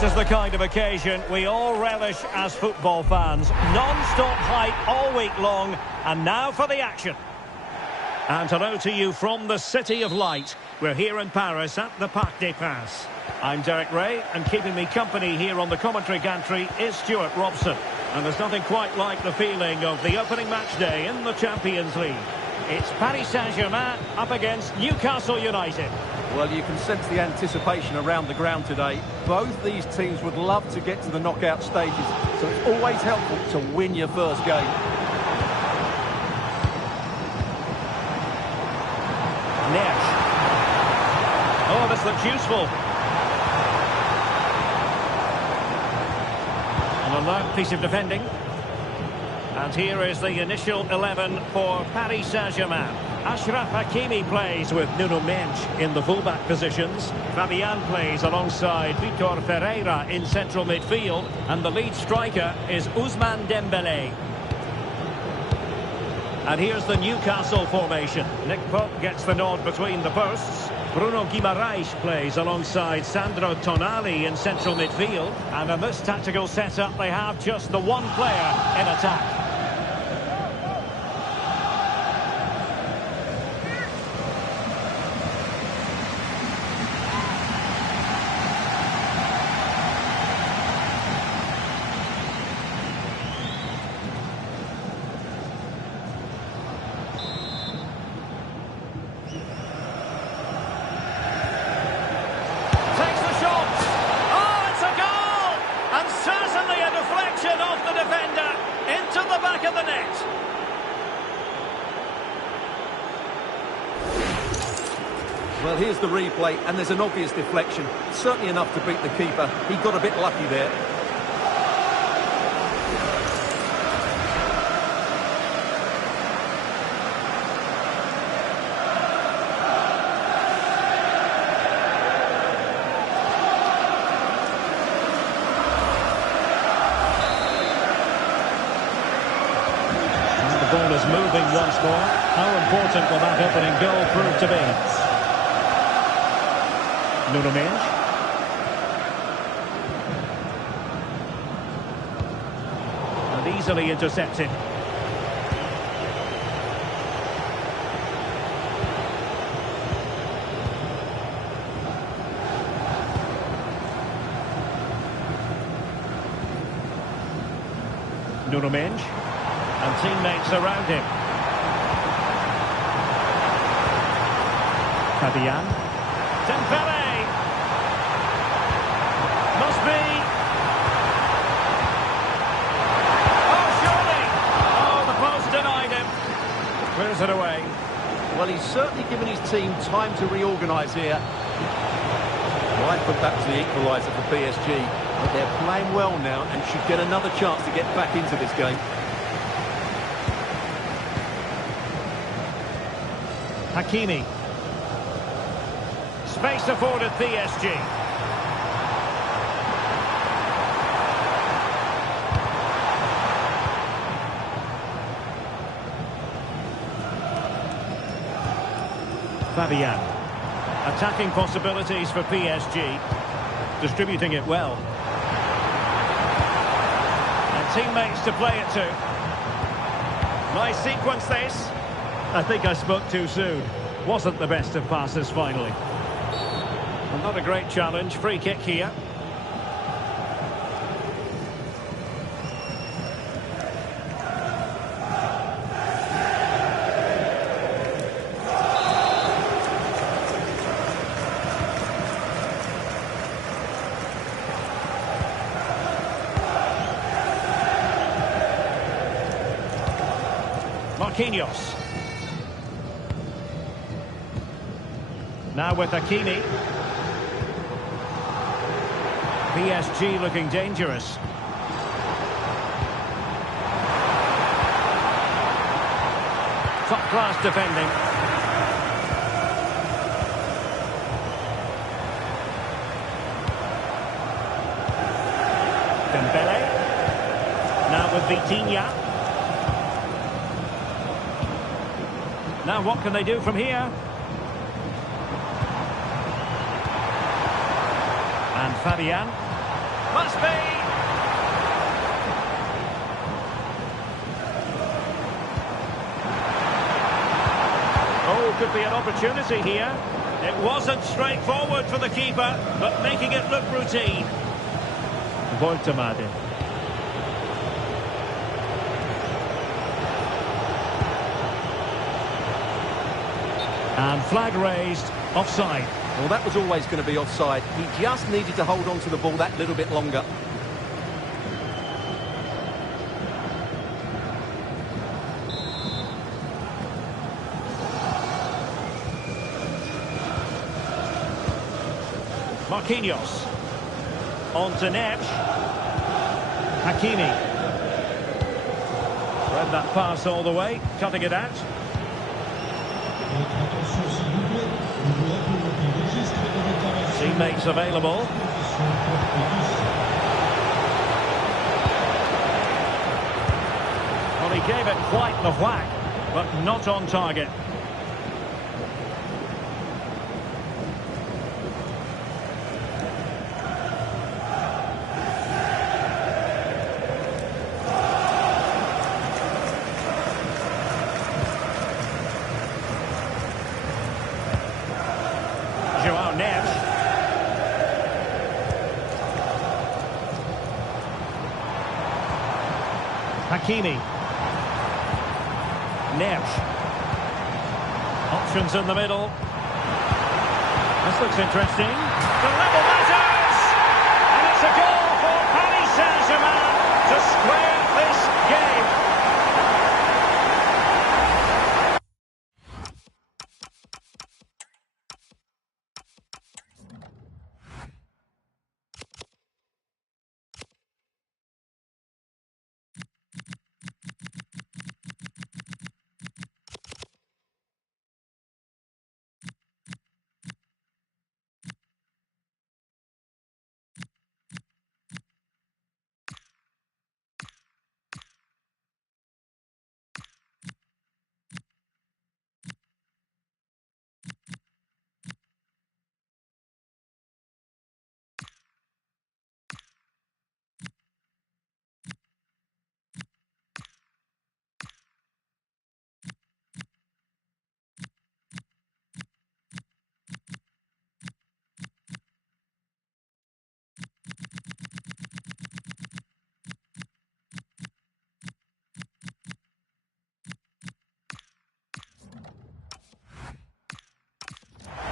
This is the kind of occasion we all relish as football fans. Non-stop hype all week long, and now for the action. And hello to you from the City of Light. We're here in Paris at the Parc des Princes. I'm Derek Ray, and keeping me company here on the commentary gantry is Stuart Robson. And there's nothing quite like the feeling of the opening match day in the Champions League. It's Paris Saint-Germain up against Newcastle United. Well, you can sense the anticipation around the ground today. Both these teams would love to get to the knockout stages, so it's always helpful to win your first game. Nesh. Oh, this looks useful. An alert piece of defending. And here is the initial 11 for Paris Saint-Germain. Achraf Hakimi plays with Nuno Mendes in the fullback positions. Fabian plays alongside Vitor Ferreira in central midfield. And the lead striker is Ousmane Dembélé. And here's the Newcastle formation. Nick Pope gets the nod between the posts. Bruno Guimaraes plays alongside Sandro Tonali in central midfield. And in this tactical setup, they have just the one player in attack. Well, here's the replay, and there's an obvious deflection. Certainly enough to beat the keeper. He got a bit lucky there. And the ball is moving once more. How important will that opening goal prove to be? Nuno Mendes. And easily intercepted. Nuno Mendes. And teammates around him. Fabian. Dembélé. Must be. Oh, surely. Oh, the post denied him. Clears it away. Well, he's certainly given his team time to reorganise here. Right put back to the equaliser for PSG. But they're playing well now and should get another chance to get back into this game. Hakimi. Space afforded PSG. Fabian. Attacking possibilities for PSG. Distributing it well. And teammates to play it to. Nice sequence this. I think I spoke too soon. Wasn't the best of passes finally. And not a great challenge. Free kick here. Marquinhos. Now with Hakimi. PSG looking dangerous. Top-class defending. Dembélé. Now with Vitinha. Now what can they do from here? And Fabian. Must be. Oh, could be an opportunity here. It wasn't straightforward for the keeper, but making it look routine. Voltemade. And flag raised, offside. Well, that was always going to be offside. He just needed to hold on to the ball that little bit longer. Marquinhos. On to Neves. Hakimi. Read that pass all the way, cutting it out. Teammates available. Well, he gave it quite the whack, but not on target. Neves. Hakimi. Neves. Options in the middle. This looks interesting. The level matters! And it's a goal for Paris Saint-Germain to square this game.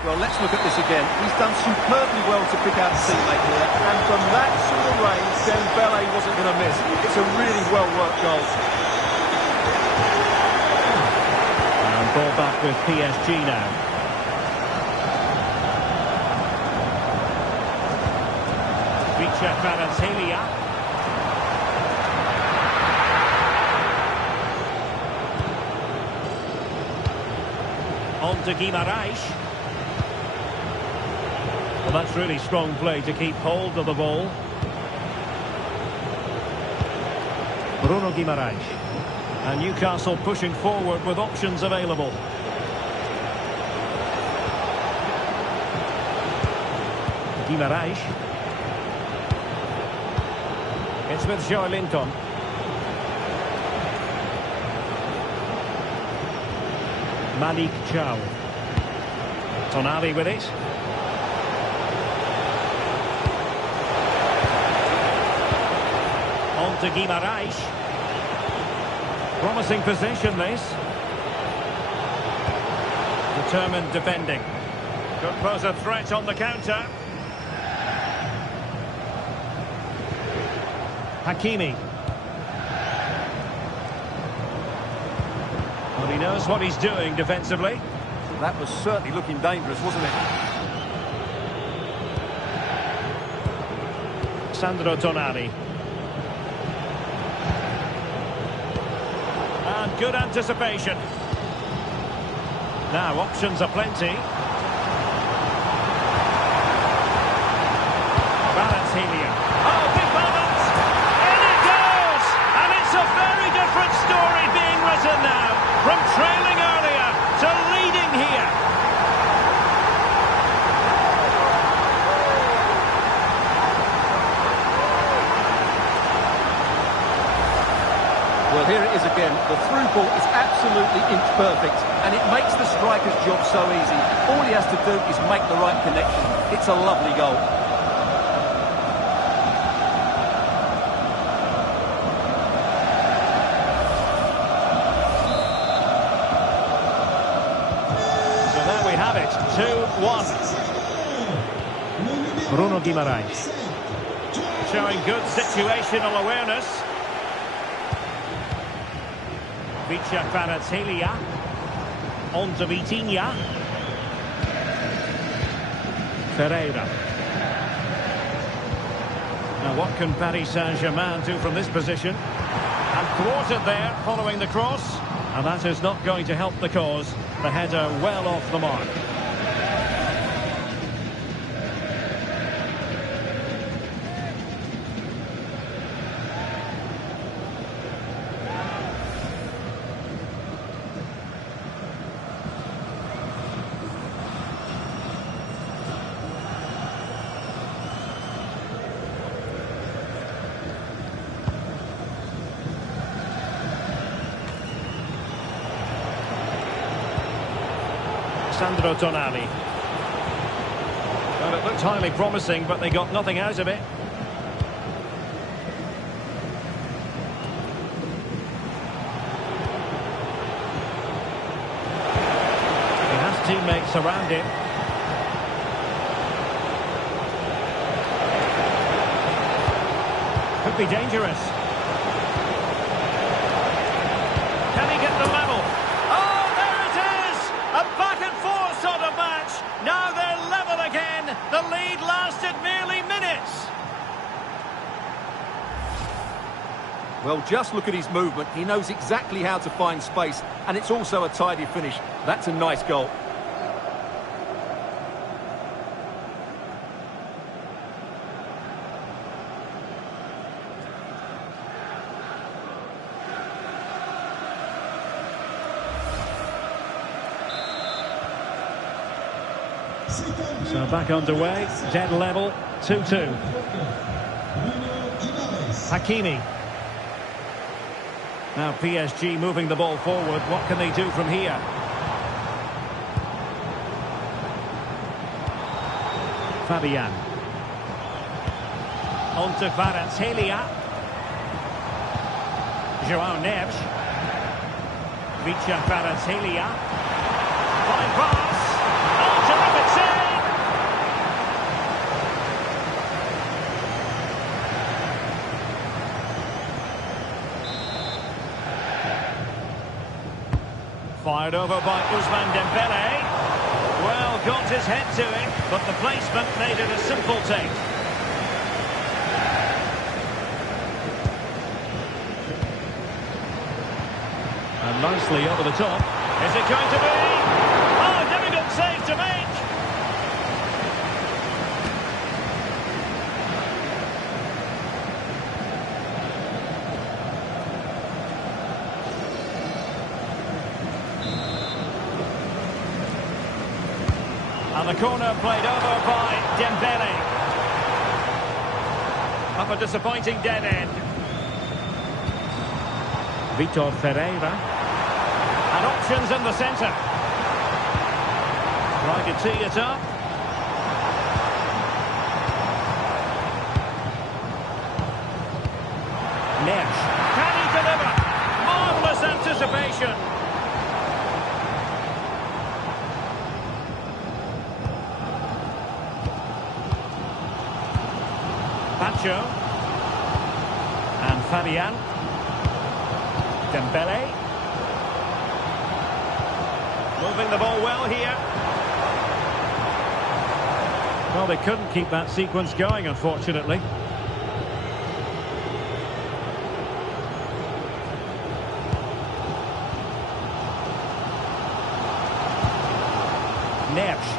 Well, let's look at this again. He's done superbly well to pick out a teammate here, and from that sort of range, Dembele wasn't going to miss. It's a really well-worked goal. And ball back with PSG now. Vicha Kvaratskhelia. On to Guimaraes. Well, that's really strong play to keep hold of the ball. Bruno Guimaraes. And Newcastle pushing forward with options available. Guimaraes. It's with Joe Linton. Malik Chow. Tonali with it. On to Guimaraes. Promising possession, this. Determined defending. Could pose a threat on the counter. Hakimi. Well, he knows what he's doing defensively. That was certainly looking dangerous, wasn't it? Sandro Tonali. And good anticipation. Now, options are plenty. Kvaratskhelia. Oh, big moment! In it goes! And it's a very different story being written now. From trailing earlier to leading here. again. The through ball is absolutely inch perfect, and it makes the striker's job so easy. All he has to do is make the right connection. It's a lovely goal. So there we have it, 2-1. Bruno Guimaraes. Showing good situational awareness. Vicha Kvaratskhelia. On to Vitinha. Ferreira. Now what can Paris Saint-Germain do from this position? And thwarted there following the cross. And that is not going to help the cause. The header well off the mark. Sandro Tonali. Well, it looked highly promising, but they got nothing out of it. He has teammates around him. Could be dangerous. Can he get the level? Oh, there it is! A back-and-forth sort of match. Now they're level again. The lead lasted merely minutes. Well, just look at his movement. He knows exactly how to find space, and it's also a tidy finish. That's a nice goal. So back underway, dead level, 2-2. Hakimi. Now PSG moving the ball forward. What can they do from here? Fabian. On to Kvaratskhelia. João Neves. Vicha Kvaratskhelia. Fine pass. Oh, terrific save! Fired over by Ousmane Dembele. Well, got his head to it, but the placement made it a simple take. And nicely over the top. Is it going to be? Oh, difficult save to make. And the corner played over by Dembele. Up a disappointing dead end. Vitor Ferreira. And options in the centre. Trying to tee it up. Neves. Can he deliver? Marvellous anticipation. Pacho. And Fabian. Dembele. Moving the ball well here. Well, they couldn't keep that sequence going, unfortunately. Neves.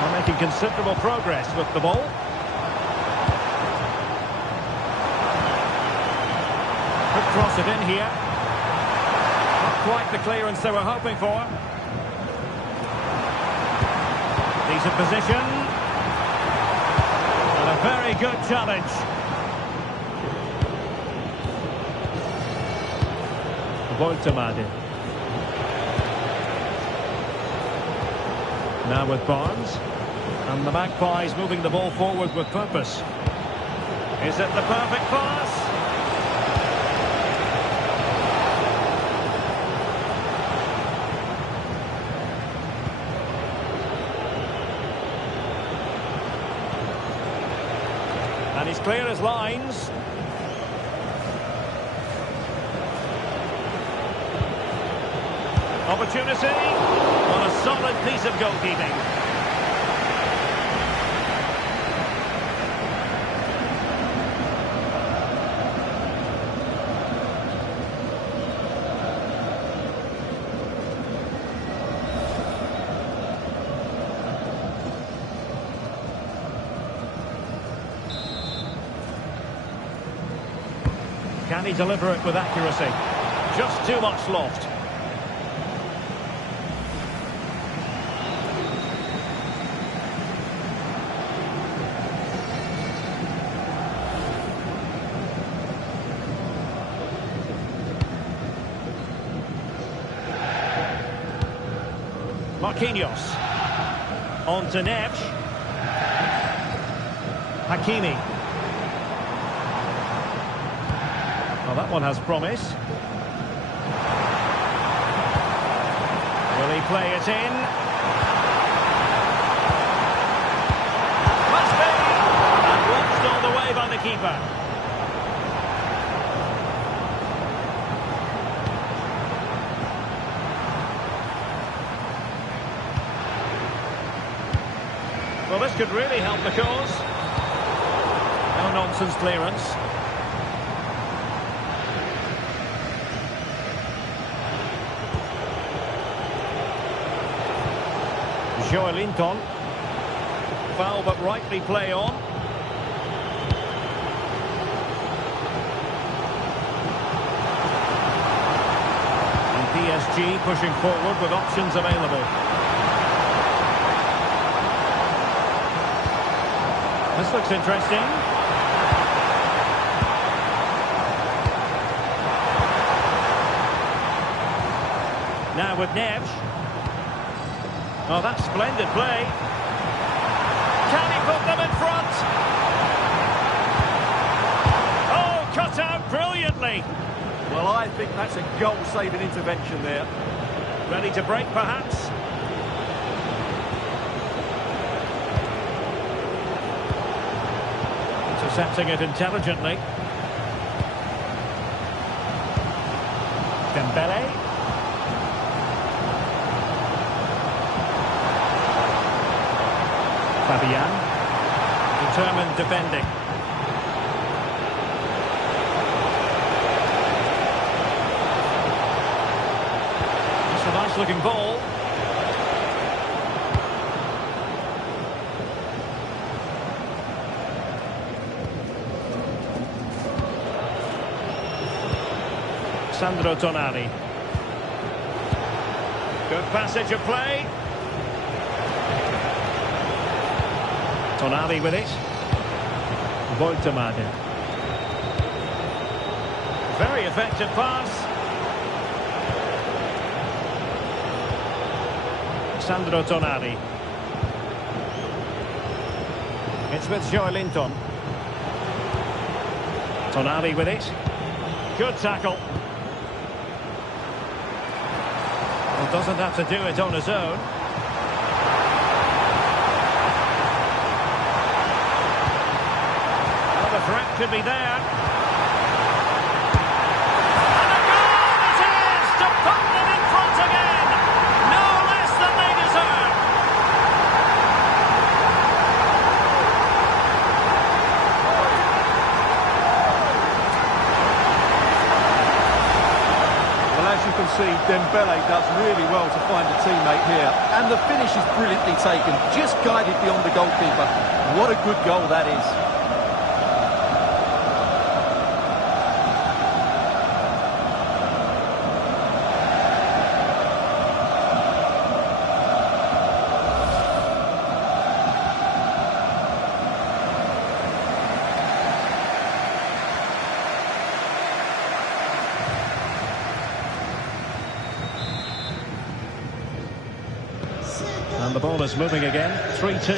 They're making considerable progress with the ball. Could cross it in here. Not quite the clearance they were hoping for. Decent position. And a very good challenge. Voltemade. Now with Barnes. And the Magpies moving the ball forward with purpose. Is it the perfect pass? And he's clear as lines. Opportunity. On a solid piece of goalkeeping. Can he deliver it with accuracy? Just too much loft. Marquinhos. On to Neves. Hakimi. Well, that one has promise. Will he play it in? Must be! And watched all the way by the keeper. Well, this could really help the cause. No nonsense clearance. Joelinton. Foul but rightly play on. And PSG pushing forward with options available. This looks interesting. Now with Neves. Oh, that's splendid play. Can he put them in front? Oh, cut out brilliantly. Well, I think that's a goal-saving intervention there. Ready to break, perhaps? Intercepting it intelligently. Dembele. Fabian, determined defending. It's a nice looking ball. Sandro Tonali. Good passage of play. Tonali with it. Voltemade. Very effective pass. Sandro Tonali. It's with Joelinton. Tonali with it. Good tackle. Well, doesn't have to do it on his own. Threat could be there. And a goal it is to put them in front again. No less than they deserve. Well, as you can see, Dembele does really well to find a teammate here. And the finish is brilliantly taken, just guided beyond the goalkeeper. What a good goal that is. And the ball is moving again. 3-2.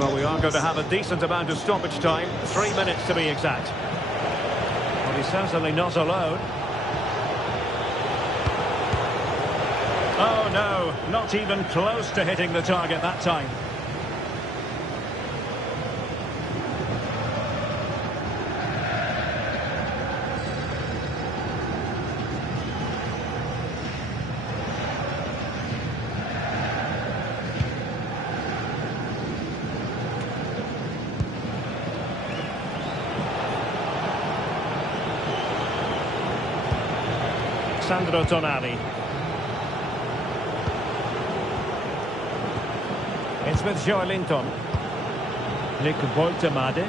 Well, we are going to have a decent amount of stoppage time. 3 minutes to be exact. Well, he's certainly not alone. Oh, no. Not even close to hitting the target that time. Sandro Tonali. It's with Joelinton. Nick Woltemade.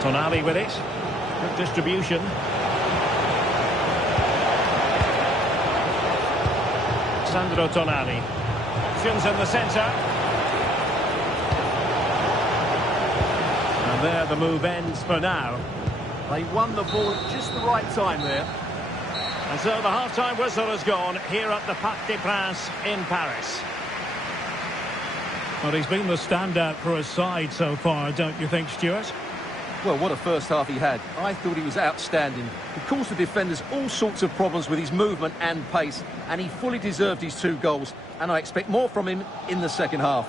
Tonali with it. Good distribution. Sandro Tonali. Options in the centre. And there the move ends for now. They won the ball at just the right time there. And so the half-time whistle has gone here at the Parc des Princes in Paris. Well, he's been the standout for his side so far, don't you think, Stuart? Well, what a first half he had. I thought he was outstanding. He caused the defenders all sorts of problems with his movement and pace, and he fully deserved his 2 goals, and I expect more from him in the second half.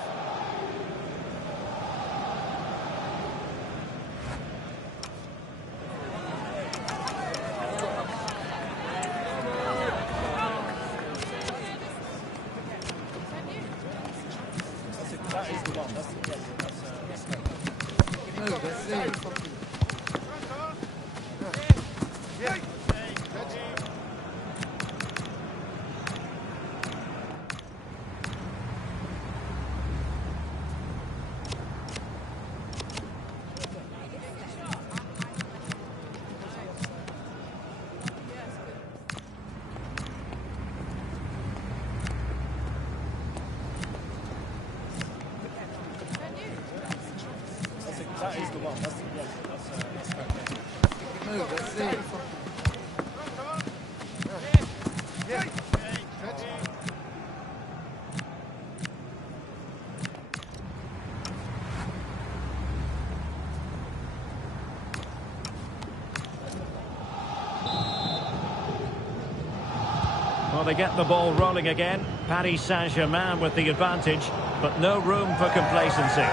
That is the one. That's move. Let's see. Well, they get the ball rolling again. Paris Saint-Germain with the advantage, but no room for complacency.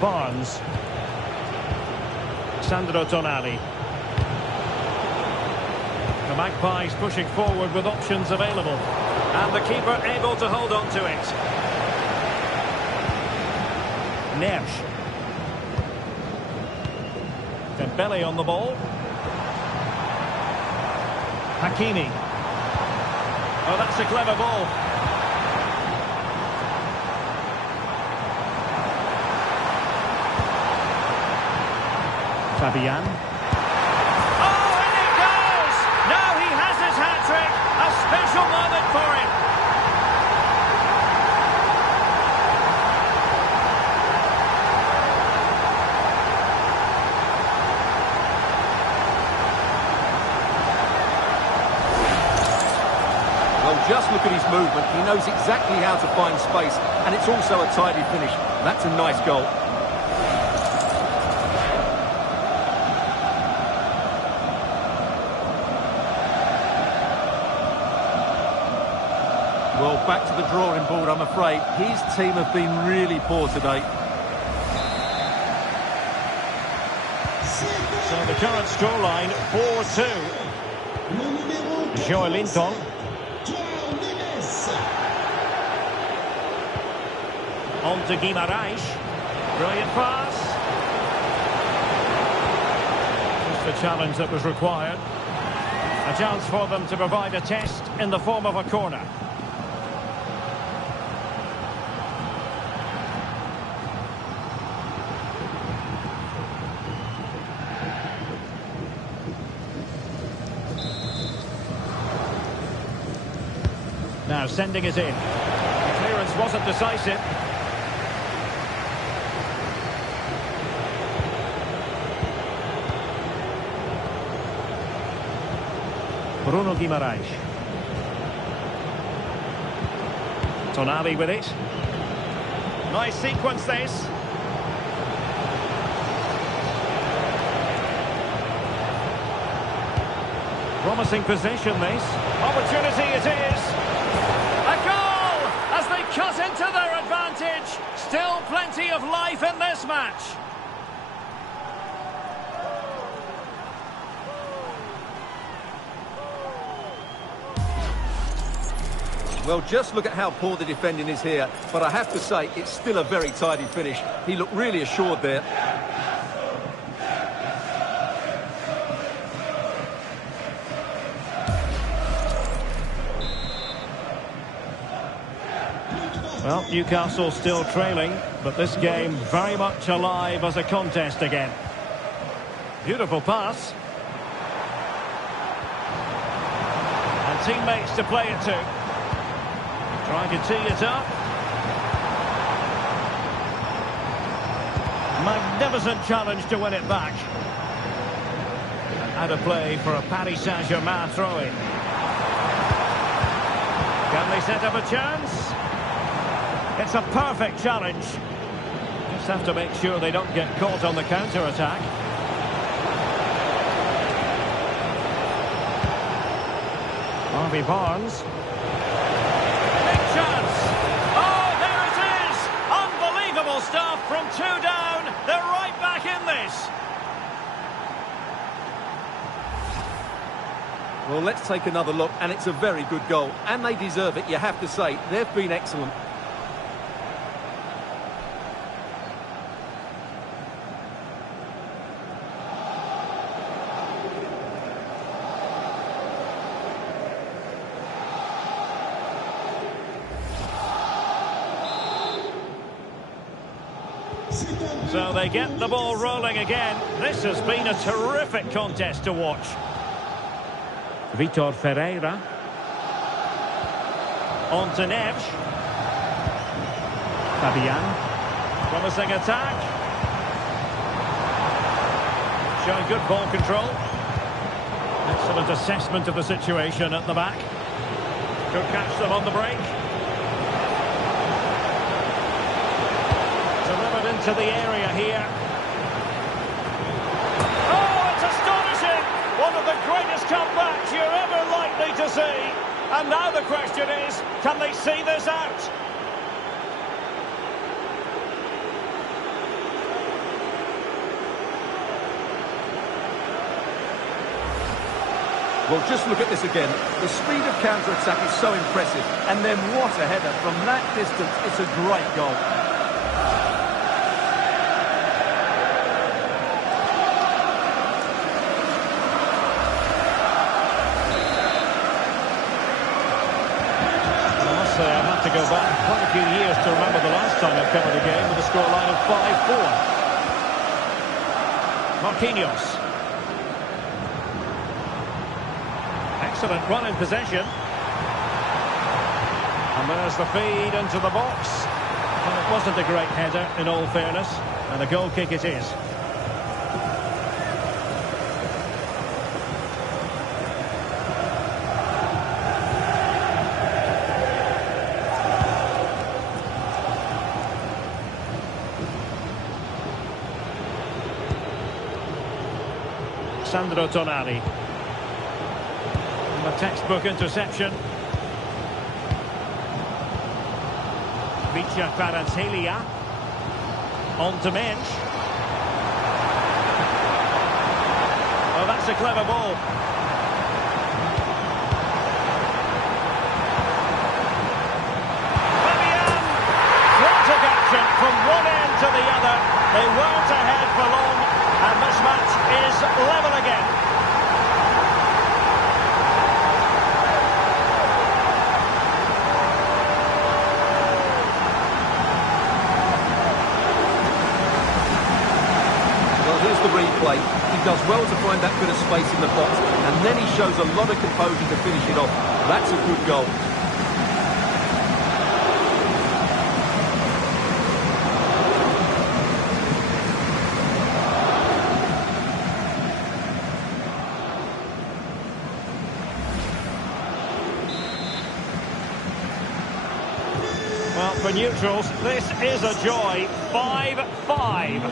Barnes. Sandro Tonali. The Magpies pushing forward with options available. And the keeper able to hold on to it. Nersch. Dembele on the ball. Hakimi. Oh, that's a clever ball. Fabian. Oh, and it goes! Now he has his hat-trick. A special moment for him. Well, just look at his movement. He knows exactly how to find space, and it's also a tidy finish. That's a nice goal. Well, back to the drawing board, I'm afraid. His team have been really poor today. So the current scoreline, 4-2. Joelinton. On to Guimaraes. Brilliant pass. Just the challenge that was required. A chance for them to provide a test in the form of a corner. now, sending it in. The clearance wasn't decisive. Bruno Guimaraes. Tonali with it. Nice sequence this. Promising position this. Opportunity it is. A goal as they cut into their advantage. Still plenty of life in this match. Well, just look at how poor the defending is here. But I have to say, it's still a very tidy finish. He looked really assured there. Well, Newcastle still trailing, but this game very much alive as a contest again. Beautiful pass. And teammates to play it to. Trying to tee it up. Magnificent challenge to win it back. Out of play for a Paris Saint-Germain throw-in. Can they set up a chance? It's a perfect challenge. Just have to make sure they don't get caught on the counter-attack. Harvey Barnes. Big chance. Oh, there it is. Unbelievable stuff from 2 down. They're right back in this. Well, let's take another look, and it's a very good goal. And they deserve it, you have to say. They've been excellent. So they get the ball rolling again. This has been a terrific contest to watch. Vitor Ferreira. On to Neves. Fabian. Promising attack. Showing good ball control. Excellent assessment of the situation at the back. Could catch them on the break. Delivered into the area here. Oh, it's astonishing! One of the greatest comebacks you're ever likely to see. And now the question is, can they see this out? Well, just look at this again. The speed of counter-attack is so impressive. And then what a header. From that distance, it's a great goal. I'll have to go back quite a few years to remember the last time I've covered a game with a scoreline of 5-4. Marquinhos. Excellent run in possession. And there's the feed into the box. Well, it wasn't a great header, in all fairness. And a goal kick it is. Sandro Tonali. A textbook interception. Vicha Kvaratskhelia. On to Mensch. Oh, that's a clever ball. Fabian! Frantic action from one end to the other. They weren't ahead for long, and this match is level again. The replay. He does well to find that bit of space in the box, and then he shows a lot of composure to finish it off. That's a good goal. for neutrals, this is a joy. 5-5.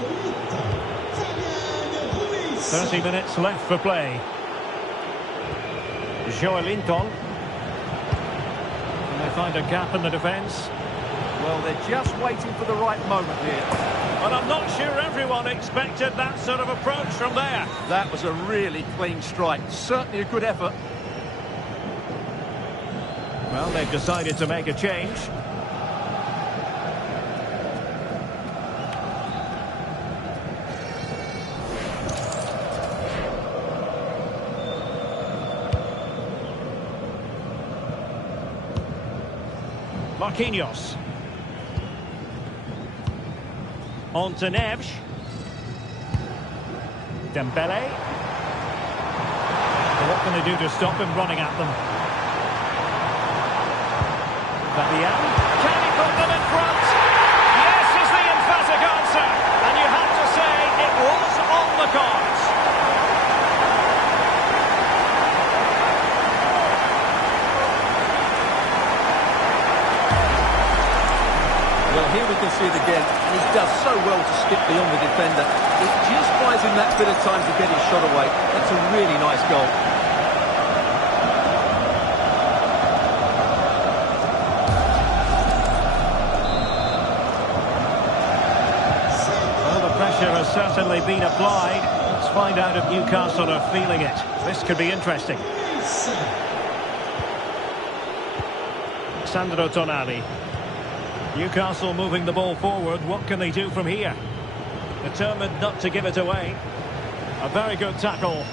30 minutes left for play. Joelinton. And they find a gap in the defence. Well, they're just waiting for the right moment here. And I'm not sure everyone expected that sort of approach from there. That was a really clean strike. Certainly a good effort. Well, they've decided to make a change. Marquinhos. On to Neves. Dembele. What can they do to stop him running at them? Fabian. Can he put them in front? Yes is the emphatic answer. And you have to say it was on the cards. Well, here we can see it again, and he does so well to skip beyond the defender. It just buys him that bit of time to get his shot away. That's a really nice goal. Well, the pressure has certainly been applied. Let's find out if Newcastle are feeling it. This could be interesting. Sandro Tonali. Newcastle moving the ball forward. What can they do from here? Determined not to give it away. A very good tackle.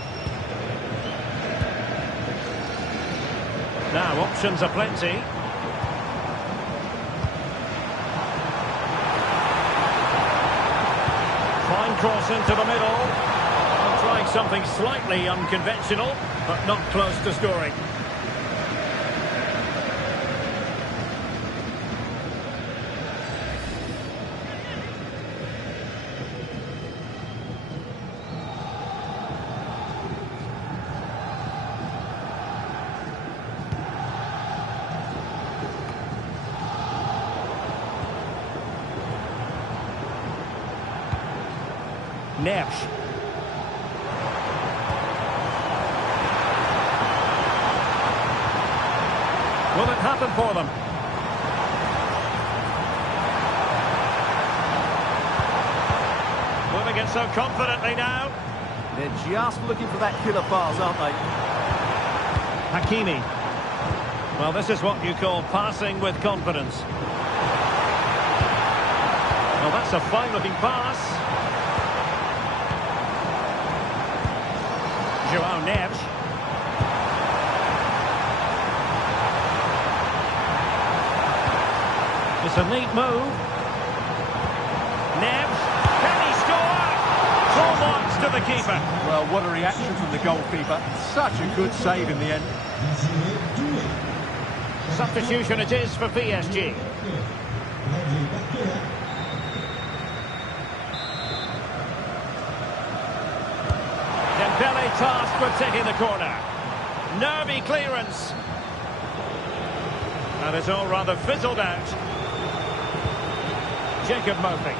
Now, options are plenty. Fine cross into the middle. And trying something slightly unconventional, but not close to scoring. Neves. Will it happen for them? Moving it so confidently now. They're just looking for that killer pass, aren't they? Hakimi. Well, this is what you call passing with confidence. Well, that's a fine-looking pass. João Neves. It's a neat move. Neves. Can he score? Full marks to the keeper. Well, what a reaction from the goalkeeper. Such a good save in the end. Substitution it is for PSG. Dembele tasked with taking the corner. Nervy clearance. And it's all rather fizzled out. Jacob Murphy.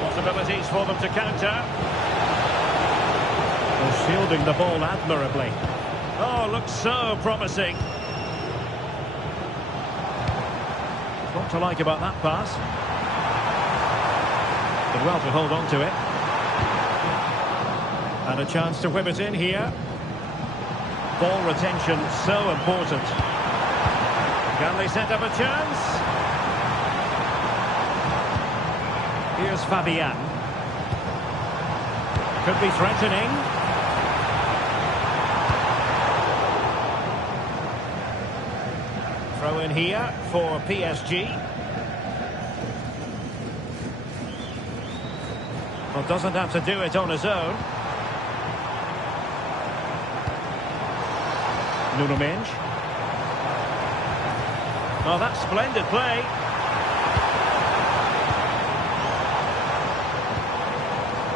Possibilities for them to counter. They're shielding the ball admirably. Oh, looks so promising. What to like about that pass? Did well to hold on to it. And a chance to whip it in here. Ball retention so important. Can they set up a chance? Here's Fabian. Could be threatening. Throw in here for PSG. Well, doesn't have to do it on his own. Nuno Mendes. Oh, that's splendid play.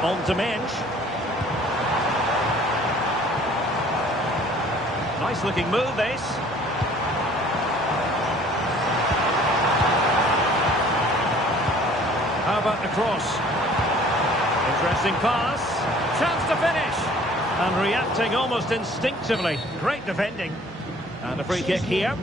On to Mendes. Nice looking move, this. about the cross? Interesting pass. Chance to finish. And reacting almost instinctively. Great defending. And a free kick here.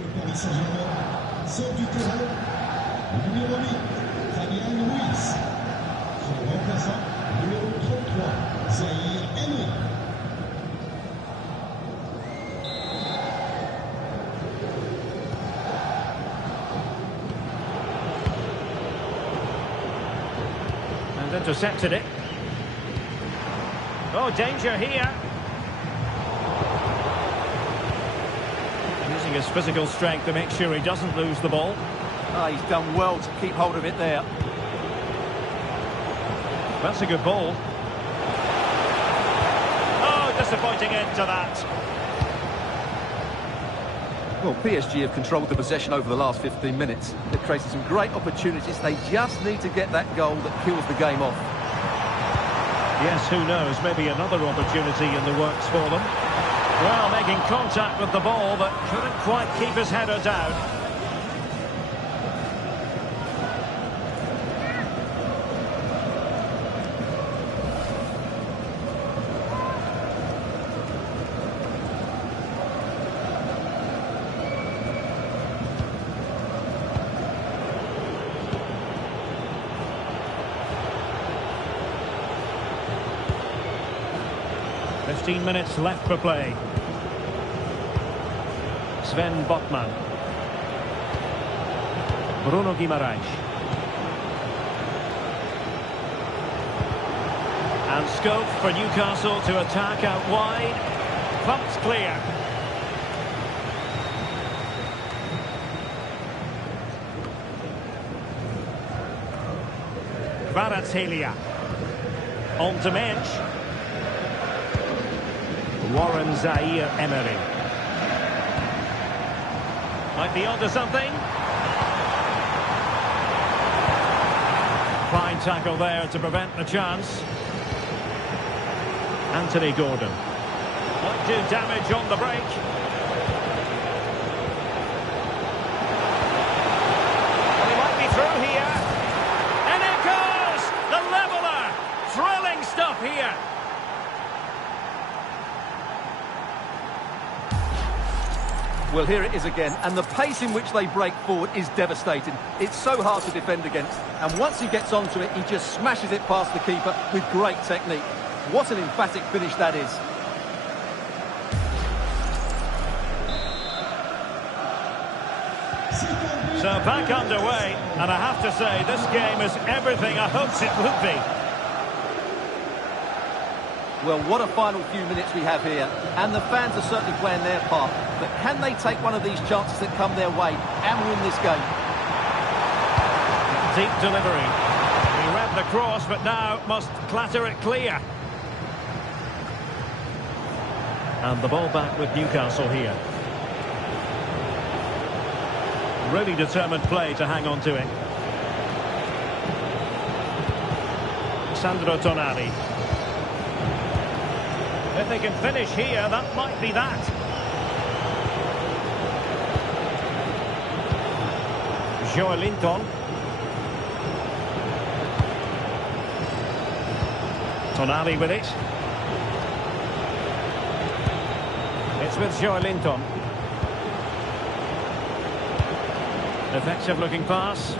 And intercepted it. Oh, danger here. Using his physical strength to make sure he doesn't lose the ball. Oh, he's done well to keep hold of it there. That's a good ball. Oh, disappointing end to that. Well, PSG have controlled the possession over the last 15 minutes. They've created some great opportunities. They just need to get that goal that kills the game off. Yes, who knows? Maybe another opportunity in the works for them. Well, making contact with the ball, but couldn't quite keep his header down. Fifteen minutes left for play. Sven Botman. Bruno Guimaraes. And scope for Newcastle to attack out wide. Pumped clear. Kvaratskhelia. On to Mensch. Warren Zaire-Emery. Might be onto something. Fine tackle there to prevent the chance. Anthony Gordon. Might do damage on the break. Well, he might be through here. And it goes! The leveller! Thrilling stuff here. Well, here it is again, and the pace in which they break forward is devastating. It's so hard to defend against, and once he gets onto it, he just smashes it past the keeper with great technique. What an emphatic finish that is. So back underway, and I have to say, this game is everything I hoped it would be. Well, what a final few minutes we have here, and the fans are certainly playing their part. But can they take one of these chances that come their way and win this game? Deep delivery. He read the cross, but now must clatter it clear. And the ball back with Newcastle here. Really determined play to hang on to it. Sandro Tonali. If they can finish here, that might be that. Joelinton. Tonali with it. It's with Joelinton. Effective looking pass.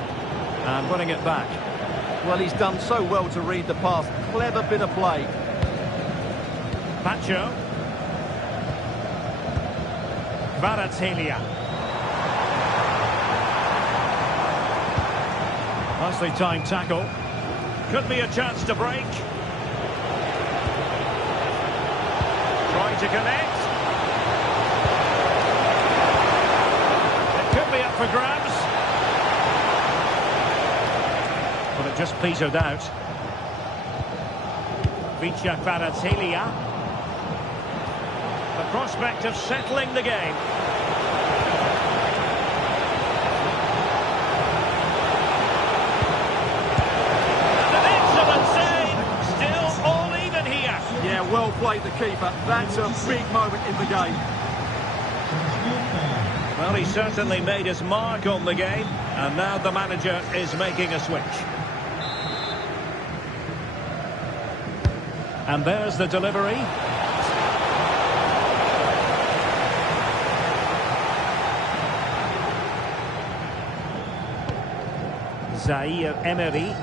And winning it back. Well, he's done so well to read the pass. Clever bit of play. Pacho. Kvaratskhelia. Nicely timed tackle. Could be a chance to break. Trying to connect. It could be up for grabs. But it just petered out. Vicha Kvaratskhelia. The prospect of settling the game. And an excellent save. Still all even here. Yeah, well played the keeper. That's a big moment in the game. Well, he certainly made his mark on the game. And now the manager is making a switch. And there's the delivery. Zaire Emery.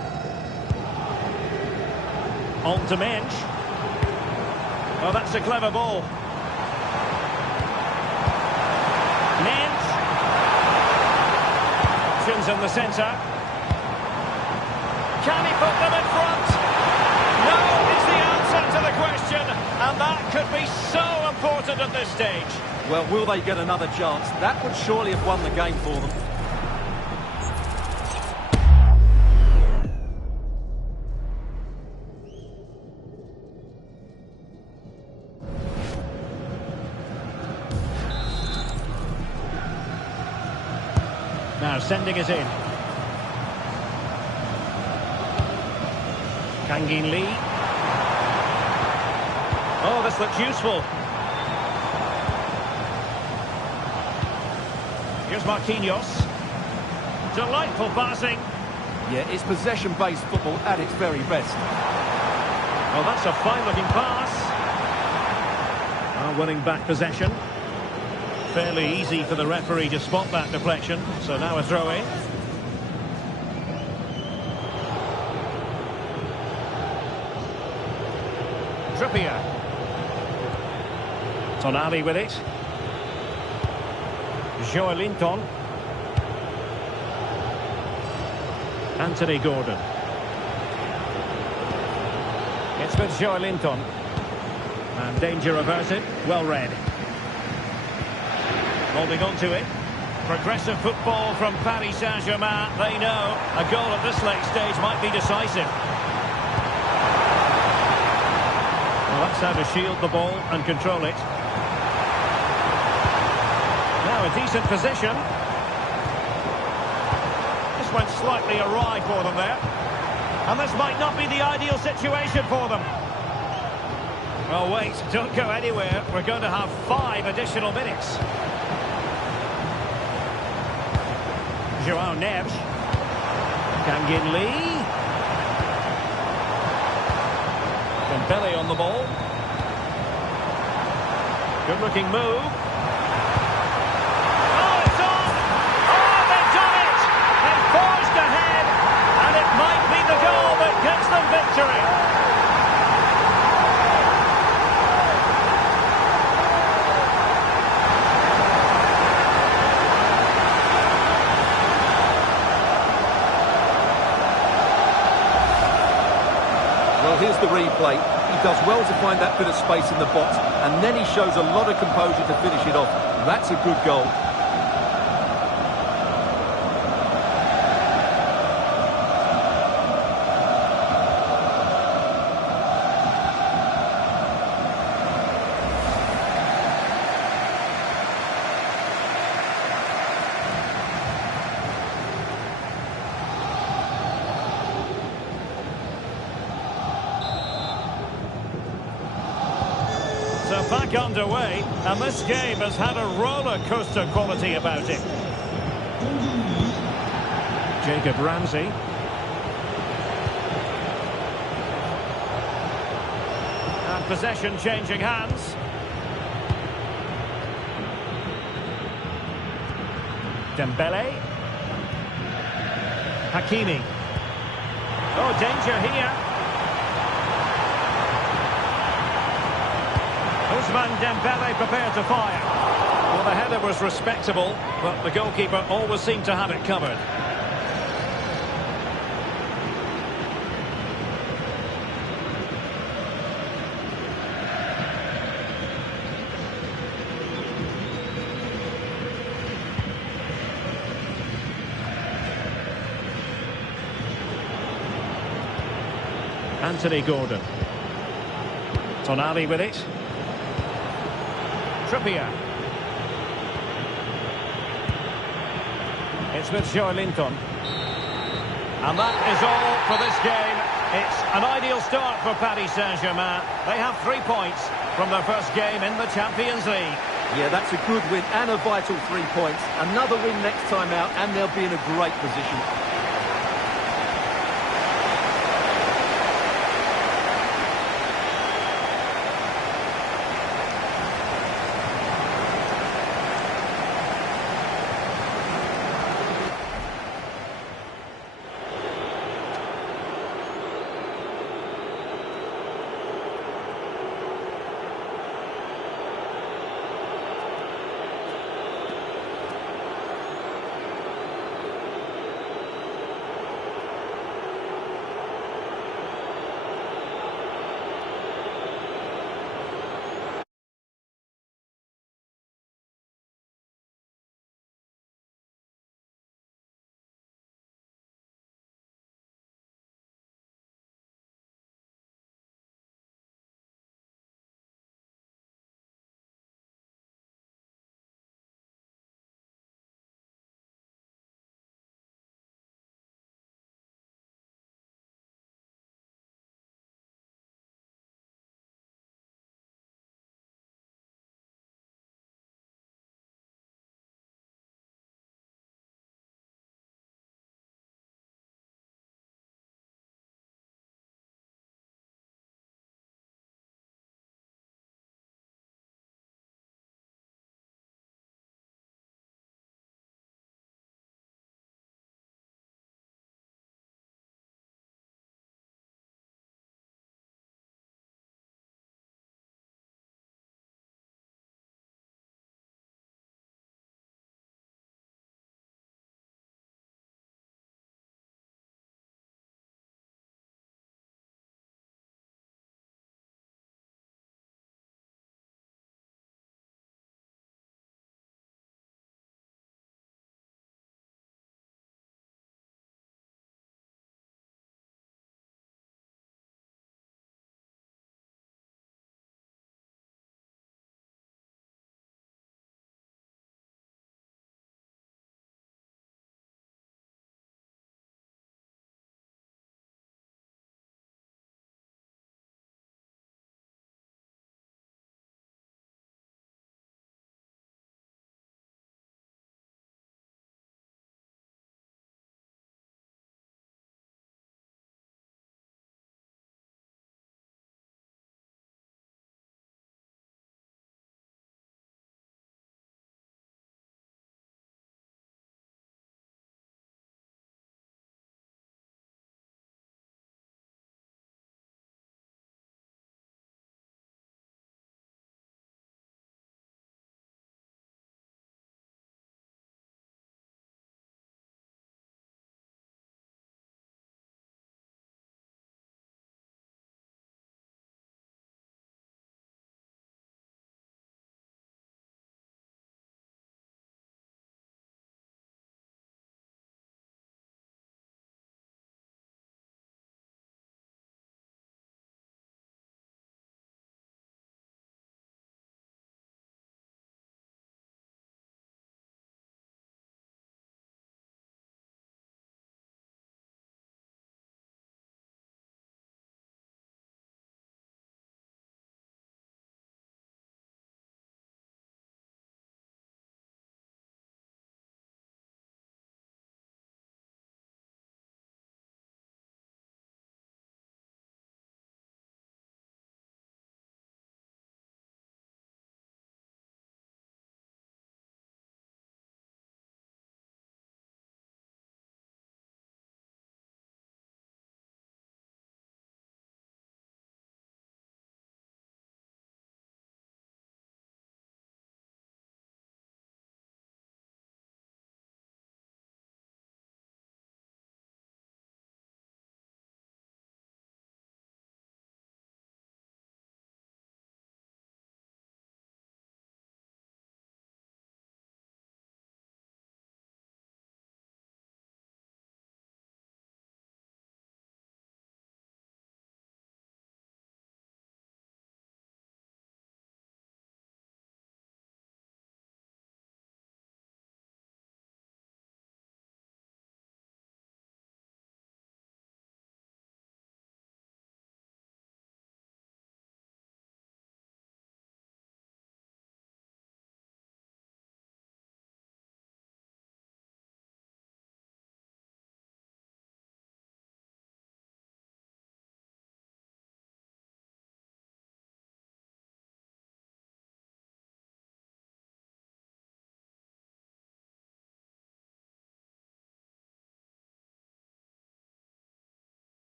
On to Mensch. Oh, that's a clever ball. Mensch. Options in the centre. Can he put them in front? No, is the answer to the question. And that could be so important at this stage. Well, will they get another chance? That would surely have won the game for them. Now sending it in. Kangin Lee. Oh, this looks useful. Here's Marquinhos. Delightful passing. Yeah, it's possession-based football at its very best. Oh, that's a fine-looking pass. Winning back possession. Fairly easy for the referee to spot that deflection. So now a throw-in. Trippier. Tonali with it. Joelinton. Anthony Gordon. It's with Joelinton. And danger averted. Well read. Holding on to it. Progressive football from Paris Saint-Germain. They know a goal at this late stage might be decisive. Well, that's how to shield the ball and control it. Now a decent position. This went slightly awry for them there. And this might not be the ideal situation for them. Oh, wait, don't go anywhere. We're going to have 5 additional minutes. Joao Neves. Kangin Lee. Dembele on the ball. Good looking move. Oh, it's on! Oh, they've done it! They've forged ahead, and it might be the goal that gets them victory. Here's the replay. He does well to find that bit of space in the box, and then he shows a lot of composure to finish it off. That's a good goal. So back underway, and this game has had a roller coaster quality about it. Jacob Ramsey. And possession changing hands. Dembele. Hakimi. Oh, danger here. Ousmane Dembele prepared to fire. Well, the header was respectable, but the goalkeeper always seemed to have it covered. Anthony Gordon. Tonali with it. Trippier. It's with Joelinton. And that is all for this game. It's an ideal start for Paris Saint-Germain. They have 3 points from their first game in the Champions League. Yeah, that's a good win and a vital 3 points. Another win next time out and they'll be in a great position.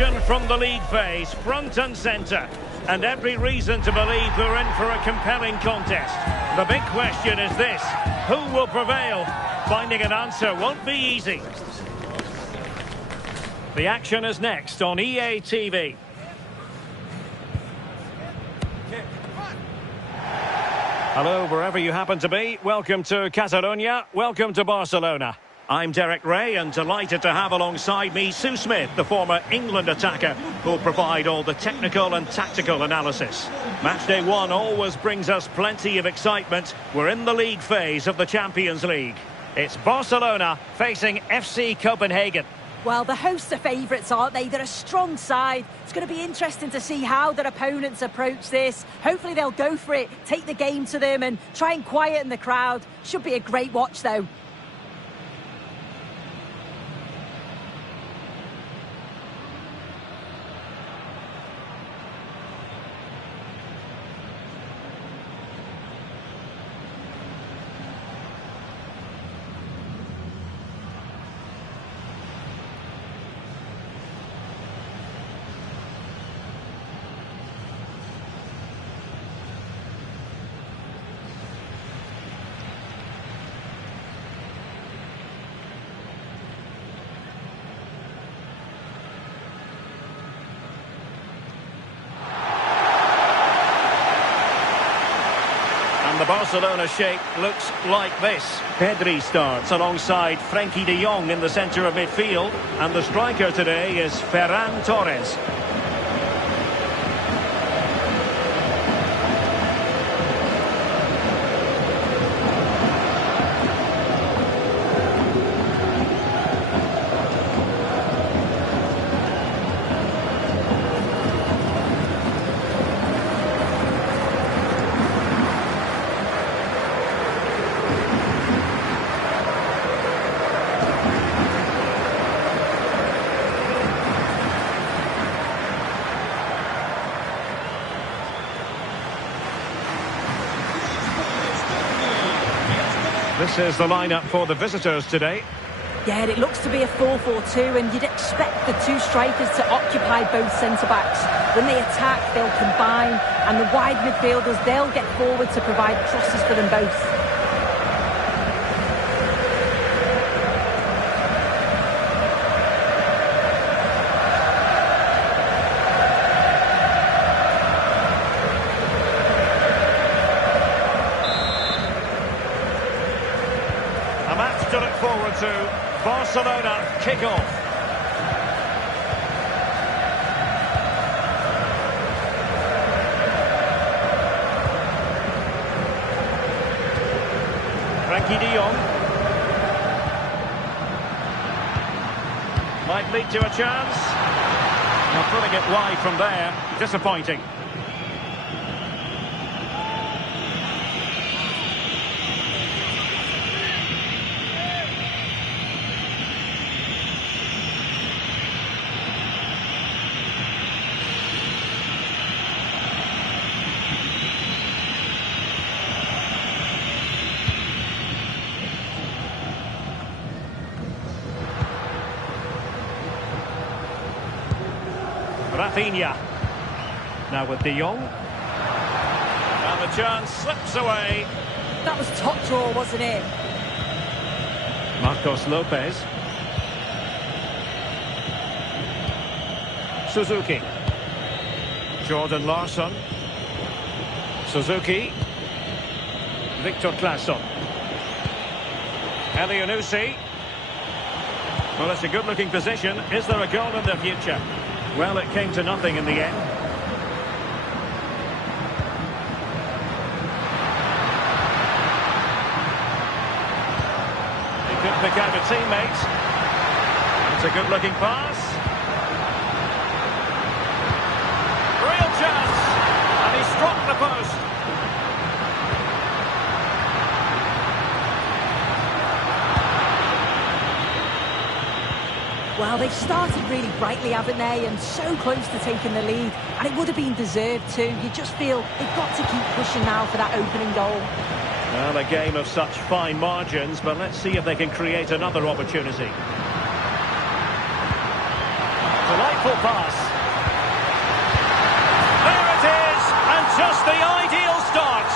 action from the league phase, front and centre. And every reason to believe we're in for a compelling contest. The big question is this: who will prevail? Finding an answer won't be easy. The action is next on EA TV. Hello, wherever you happen to be. Welcome to Catalonia. Welcome to Barcelona. I'm Derek Ray, and delighted to have alongside me Sue Smith, the former England attacker, who'll provide all the technical and tactical analysis. Matchday 1 always brings us plenty of excitement. We're in the league phase of the Champions League. It's Barcelona facing FC Copenhagen. Well, the hosts are favourites, aren't they? They're a strong side. It's going to be interesting to see how their opponents approach this. Hopefully they'll go for it, take the game to them and try and quieten the crowd. Should be a great watch, though. The Barcelona shape looks like this. Pedri starts alongside Frenkie de Jong in the centre of midfield. And the striker today is Ferran Torres. This is the lineup for the visitors today. Yeah, it looks to be a 4-4-2, and you'd expect the two strikers to occupy both centre-backs. When they attack, they'll combine, and the wide midfielders, they'll get forward to provide crosses for them both. To look forward to. Barcelona kick-off. Frenkie de Jong. Might lead to a chance. Now putting it wide from there. Disappointing. Rafinha. Now with de Jong. And the chance slips away. That was top draw, wasn't it? Marcos Lopez. Suzuki. Jordan Larsson. Suzuki. Victor Claesson. Elianusi. Well, it's a good-looking position. Is there a goal in the future? Well, it came to nothing in the end. He could pick out a teammate. It's a good-looking pass. Real chance. And he struck the post. Well, they've started really brightly, haven't they? And so close to taking the lead. And it would have been deserved too. You just feel they've got to keep pushing now for that opening goal. Well, a game of such fine margins, but let's see if they can create another opportunity. Delightful pass. There it is, and just the ideal start.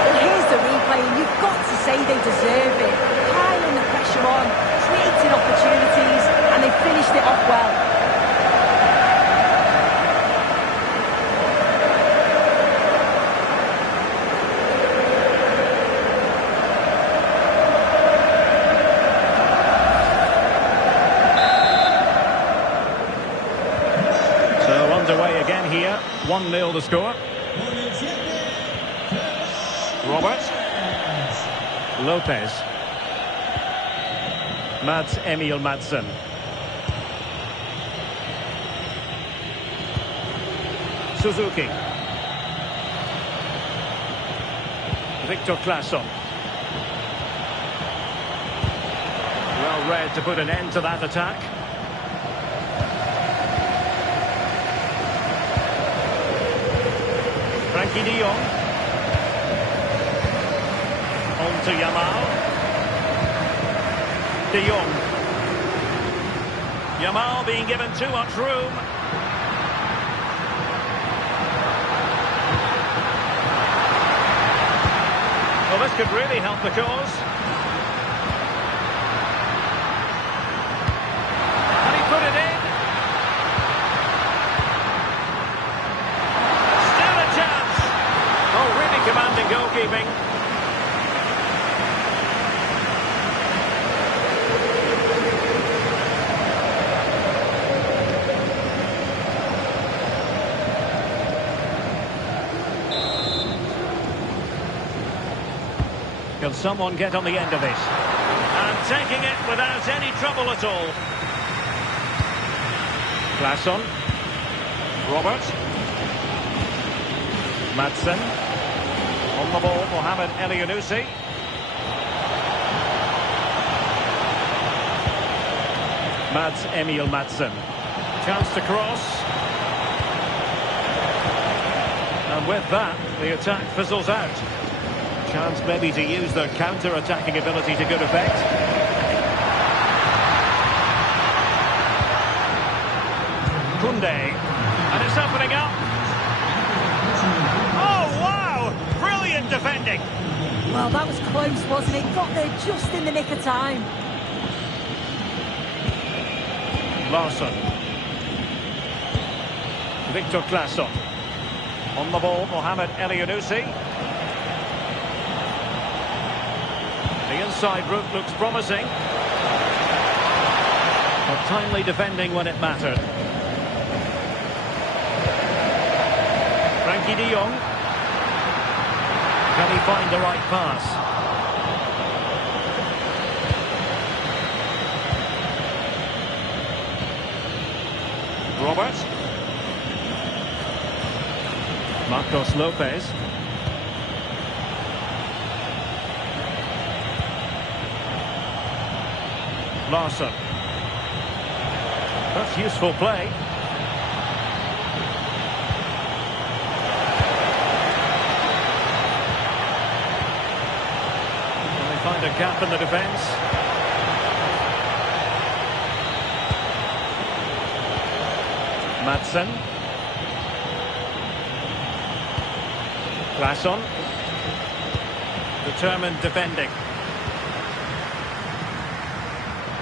Well, here's the replay, and you've got to say they deserve it. Piling the pressure on, creating opportunities, and they finished it off well. Underway again here, 1-0 the score. Robert. Lopez. Mads Emil Madsen. Suzuki. Victor Claesson. Well read to put an end to that attack. Frankie de Jong. On to Yamal. De Jong. Yamal being given too much room. Well, this could really help the cause. And he put it in. Still a chance. Oh, really commanding goalkeeping. Can someone get on the end of this? And taking it without any trouble at all. Claesson. Robert. Madsen. On the ball, Mohamed Elyounoussi. Mads Emil Madsen. Chance to cross. And with that, the attack fizzles out. Chance maybe to use their counter-attacking ability to good effect. Koundé. And it's opening up. Oh, wow! Brilliant defending. Well, that was close, wasn't it? Got there just in the nick of time. Larsson. Victor Claesson. On the ball, Mohamed Elyounoussi. The inside route looks promising. But timely defending when it mattered. Frankie de Jong. Can he find the right pass? Robert. Marcos Lopez. Larsson. That's useful play. And they find a gap in the defence. Madsen. Claesson. Determined defending.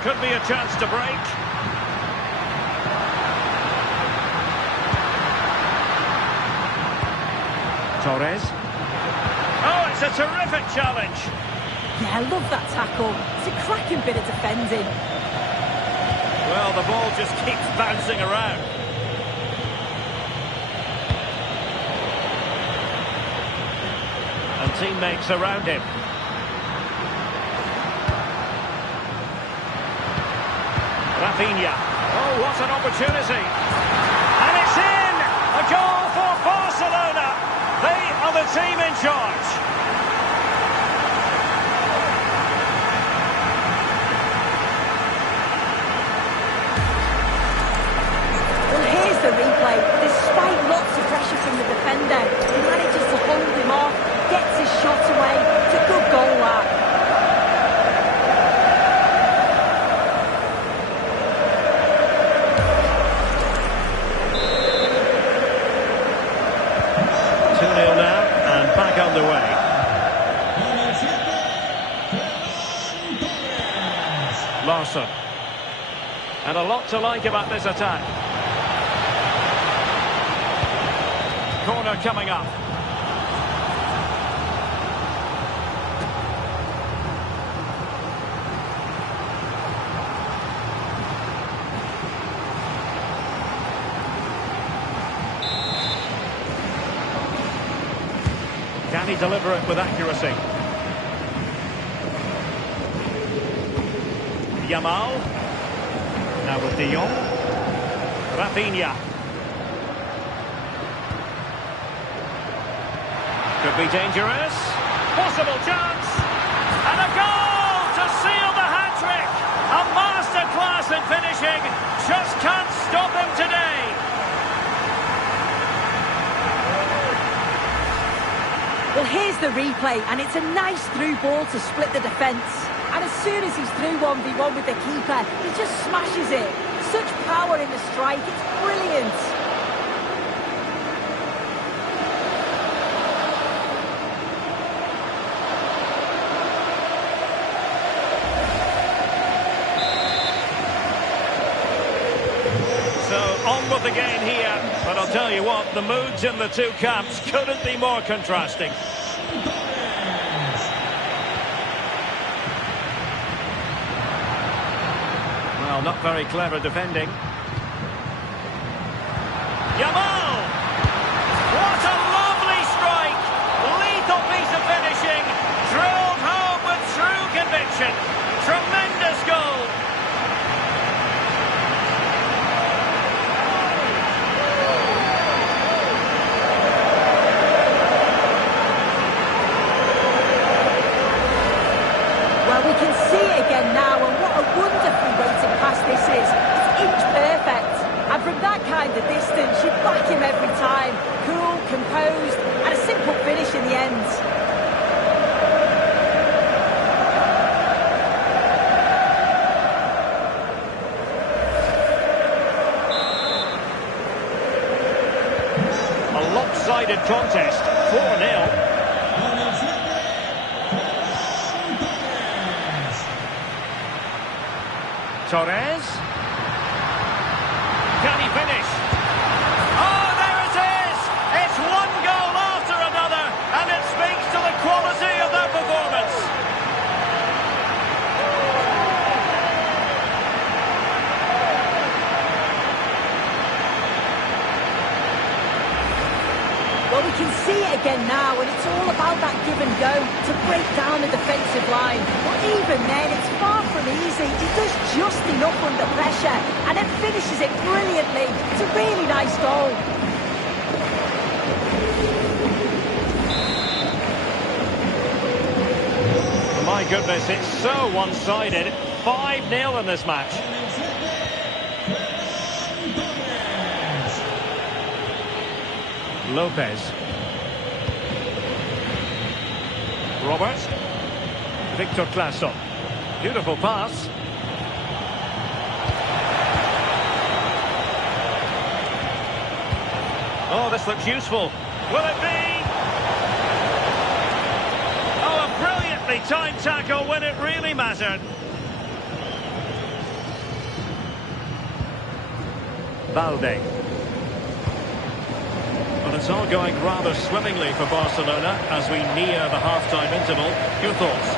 Could be a chance to break. Torres. Oh, it's a terrific challenge. Yeah, I love that tackle. It's a cracking bit of defending. Well, the ball just keeps bouncing around. And teammates around him. Rafinha. Oh, what an opportunity. And it's in! A goal for Barcelona. They are the team in charge. Well, here's the replay. Despite lots of Larsson. And a lot to like about this attack. Corner coming up. Can he deliver it with accuracy? Yamal. Now with De Jong. Rafinha. Could be dangerous. Possible chance. And a goal to seal the hat-trick. A masterclass in finishing. Just can't stop him today. Well, here's the replay, and it's a nice through ball to split the defence. And as soon as he's through 1v1 with the keeper, he just smashes it. Such power in the strike, it's brilliant. So on with the game here, but I'll tell you what, the moods in the two camps couldn't be more contrasting. Well, not very clever defending. Yamal! What a lovely strike! Lethal piece of finishing, drilled home with true conviction. Tremendous goal! Well, we can see it again now, and what a wonderfully weighted pass this is. It's inch perfect. And from that kind of distance, you back him every time. Cool, composed, and a simple finish in the end. A lopsided contest, 4-0. Torres. Can he finish? Oh, there it is! It's one goal after another, and it speaks to the quality of their performance. Well, we can see it again now, and it's all about that give and go to break down the defensive line. But even then, it's far from easy. He does just enough under pressure, and then finishes it brilliantly. It's a really nice goal. My goodness, it's so one-sided. 5-0 in this match. Lopez. Robert. Victor Claesson. Beautiful pass. Oh, this looks useful. Will it be? Oh, a brilliantly timed tackle when it really mattered. Balde. Well, it's all going rather swimmingly for Barcelona as we near the half-time interval. Your thoughts?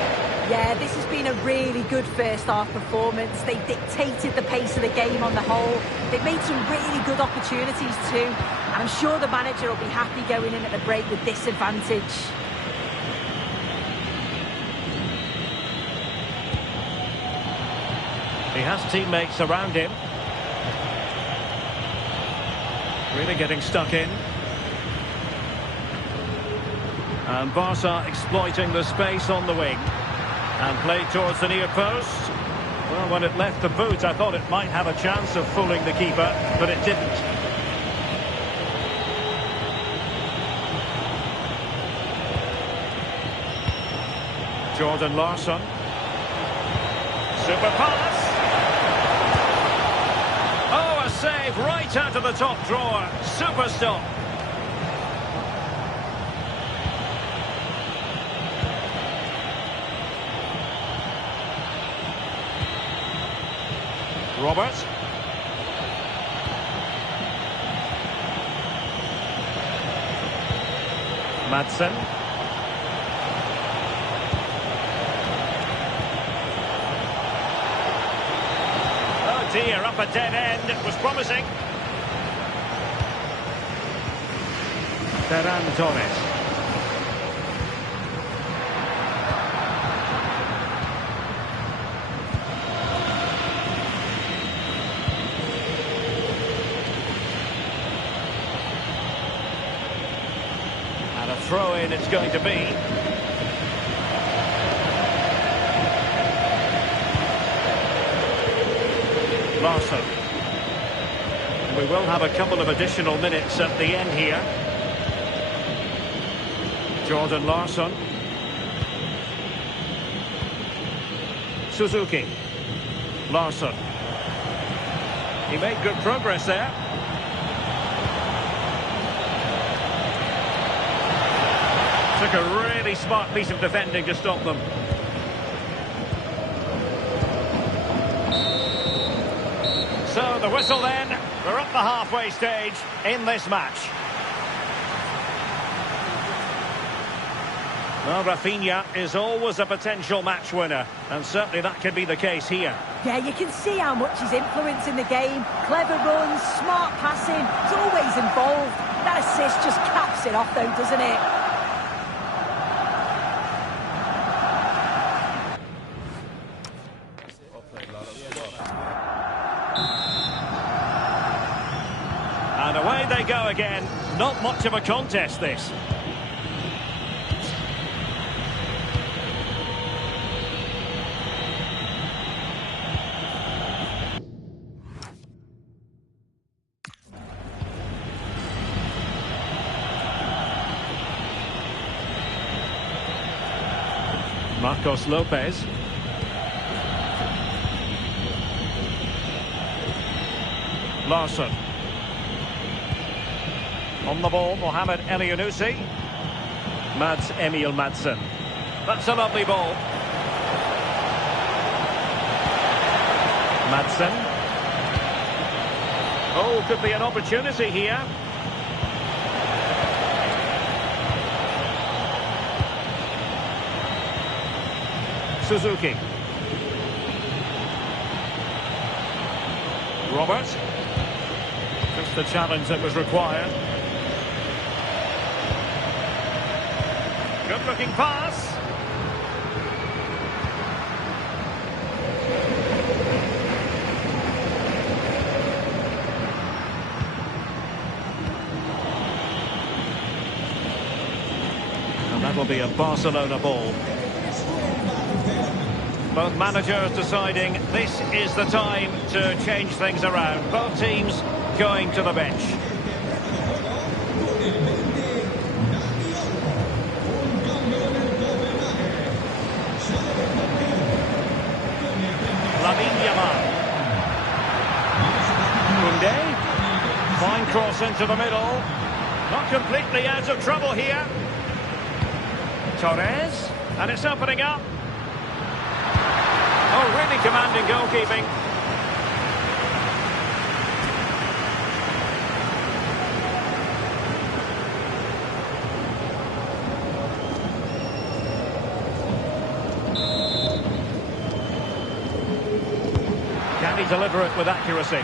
Yeah, this has been a really good first-half performance. They've dictated the pace of the game on the whole. They've made some really good opportunities too. And I'm sure the manager will be happy going in at the break with this advantage. He has teammates around him. Really getting stuck in. And Barca exploiting the space on the wing. And played towards the near post. Well, when it left the boot, I thought it might have a chance of fooling the keeper, but it didn't. Jordan Larsson. Super pass. Oh, a save right out of the top drawer. Super stop. Robert. Madsen. Oh dear, up a dead end. It was promising. Ferran Torres. And a throw-in it's going to be. Larsson. We will have a couple of additional minutes at the end here. Jordan Larsson. Suzuki. Larsson. He made good progress there. Took a really smart piece of defending to stop them. So the whistle then. We're up the halfway stage in this match. Well, Rafinha is always a potential match winner, and certainly that could be the case here. Yeah, you can see how much he's influencing the game. Clever runs, smart passing, he's always involved. That assist just caps it off though, doesn't it? And away they go again. Not much of a contest, this. Marcos Lopez. Larsson. On the ball, Mohamed Elyounoussi. Mads Emil Madsen. That's a lovely ball. Madsen. Oh, could be an opportunity here. Suzuki. Robert. Just the challenge that was required. Good looking pass. And that'll be a Barcelona ball. Both managers deciding this is the time to change things around. Both teams going to the bench. Lamine Yamal. Koundé. Fine cross into the middle. Not completely out of trouble here. Torres. And it's opening up. Oh, really commanding goalkeeping. Can he deliver it with accuracy?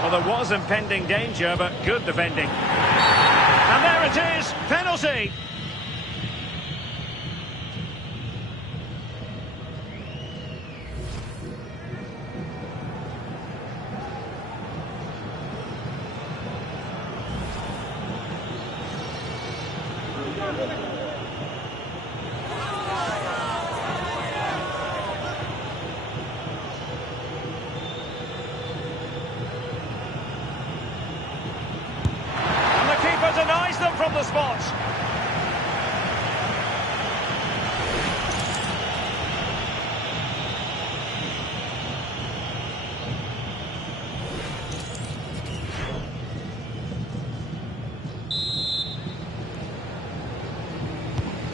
Well, there was impending danger, but good defending. And there it is, penalty. Denies them from the spot.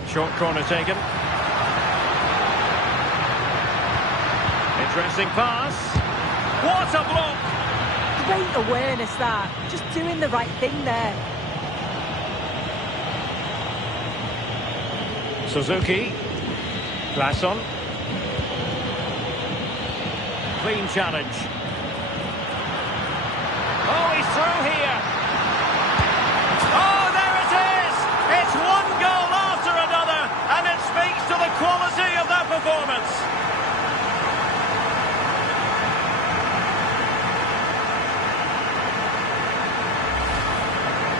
Short corner taken. Interesting pass. What a block! Great awareness, that. Just doing the right thing there. Suzuki. Claesson. Clean challenge. Oh, he's through here. Oh, there it is! It's one goal after another, and it speaks to the quality of their performance.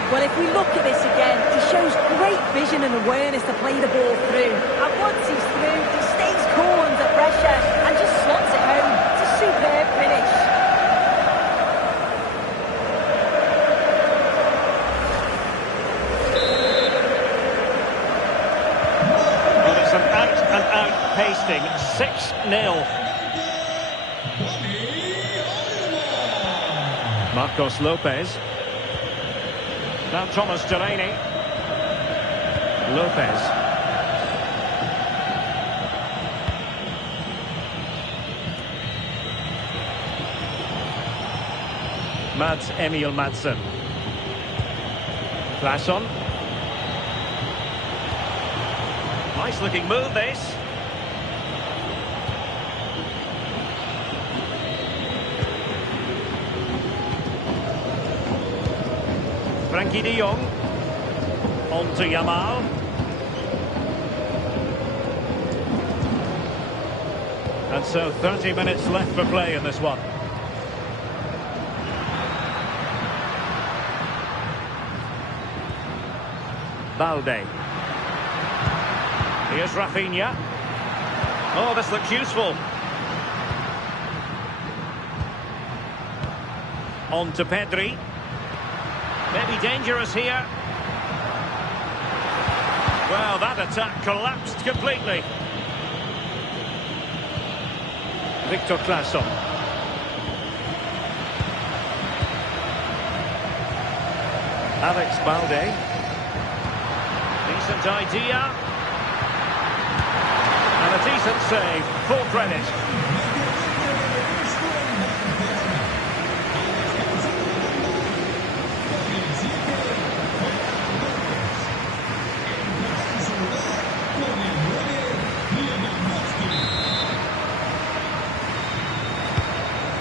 Well, if we look at this again, he shows great vision and awareness to play the ball through. And once he's through, he stays cool under pressure and just slots it home. It's a superb finish. Well, it's an out-and-out pasting. 6-0. Marcos Lopez. Now Thomas Delaney. Lopez. Mads Emil Madsen. Claesson. Nice looking move, this. Frankie de Jong. On to Yamal. And so 30 minutes left for play in this one. Balde. Here's Rafinha. Oh, this looks useful. On to Pedri. Maybe dangerous here. Well, that attack collapsed completely. Victor Claesson. Alex Balde. Decent idea. And a decent save. Full credit.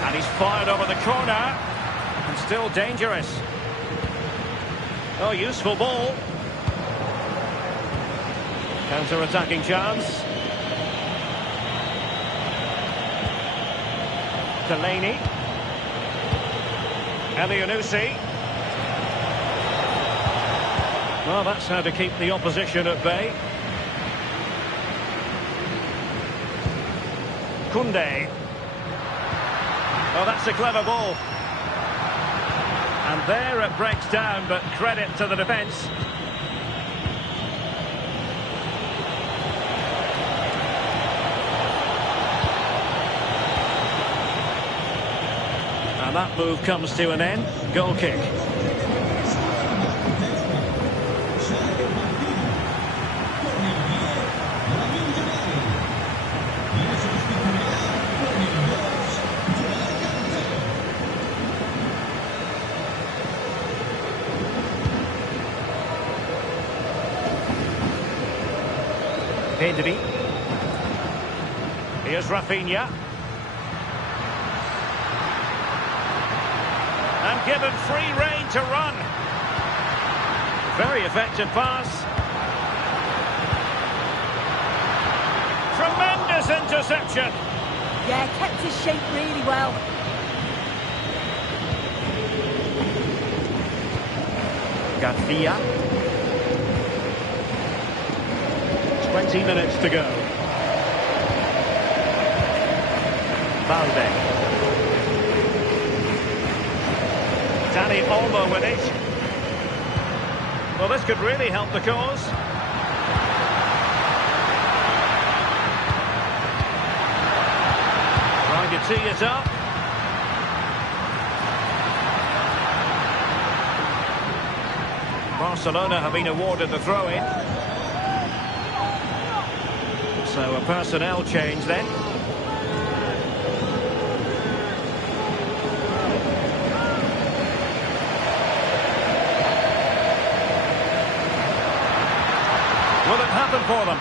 And he's fired over the corner. And still dangerous. Oh, useful ball. Counter-attacking chance. Delaney. Elianusi. Well, that's how to keep the opposition at bay. Koundé. Oh, that's a clever ball. And there it breaks down, but credit to the defence. And that move comes to an end. Goal kick. Pedri. Here's Rafinha. And given free rein to run. Very effective pass. Tremendous interception. Yeah, kept his shape really well. Garcia. 20 minutes to go. Balde. Dani Olmo with it. Well, this could really help the cause. Trying to tee it up. Barcelona have been awarded the throw-in. So a personnel change then. for them.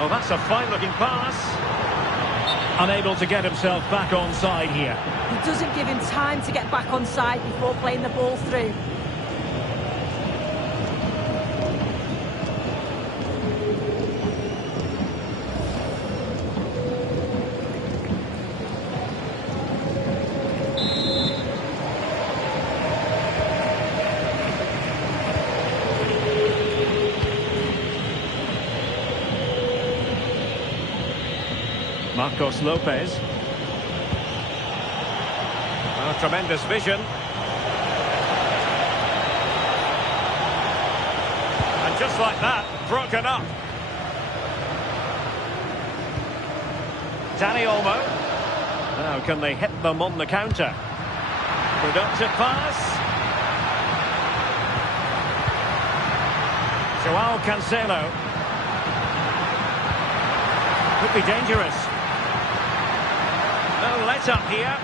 Oh, that's a fine-looking pass. Unable to get himself back on side here. He doesn't give him time to get back on side before playing the ball through. Marcos Lopez. Oh, tremendous vision. And just like that, broken up. Dani Olmo. Now, can they hit them on the counter? Productive pass. Joao Cancelo. Could be dangerous. No let-up here.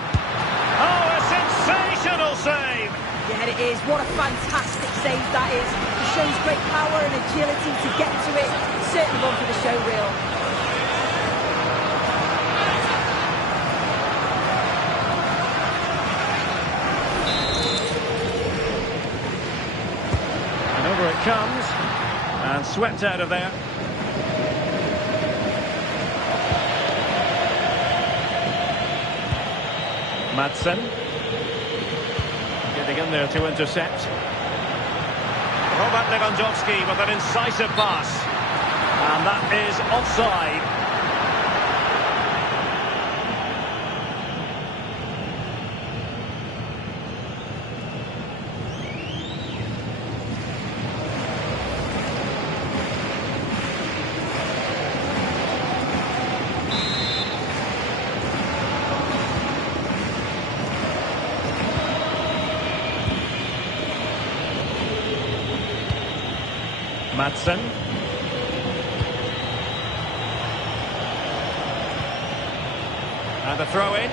Oh, a sensational save! Yeah, it is. What a fantastic save that is. It shows great power and agility to get to it. Certainly one for the show reel. And over it comes. And swept out of there. Madsen. Getting in there to intercept. Robert Lewandowski with an incisive pass. And that is offside. Madsen. And the throw in.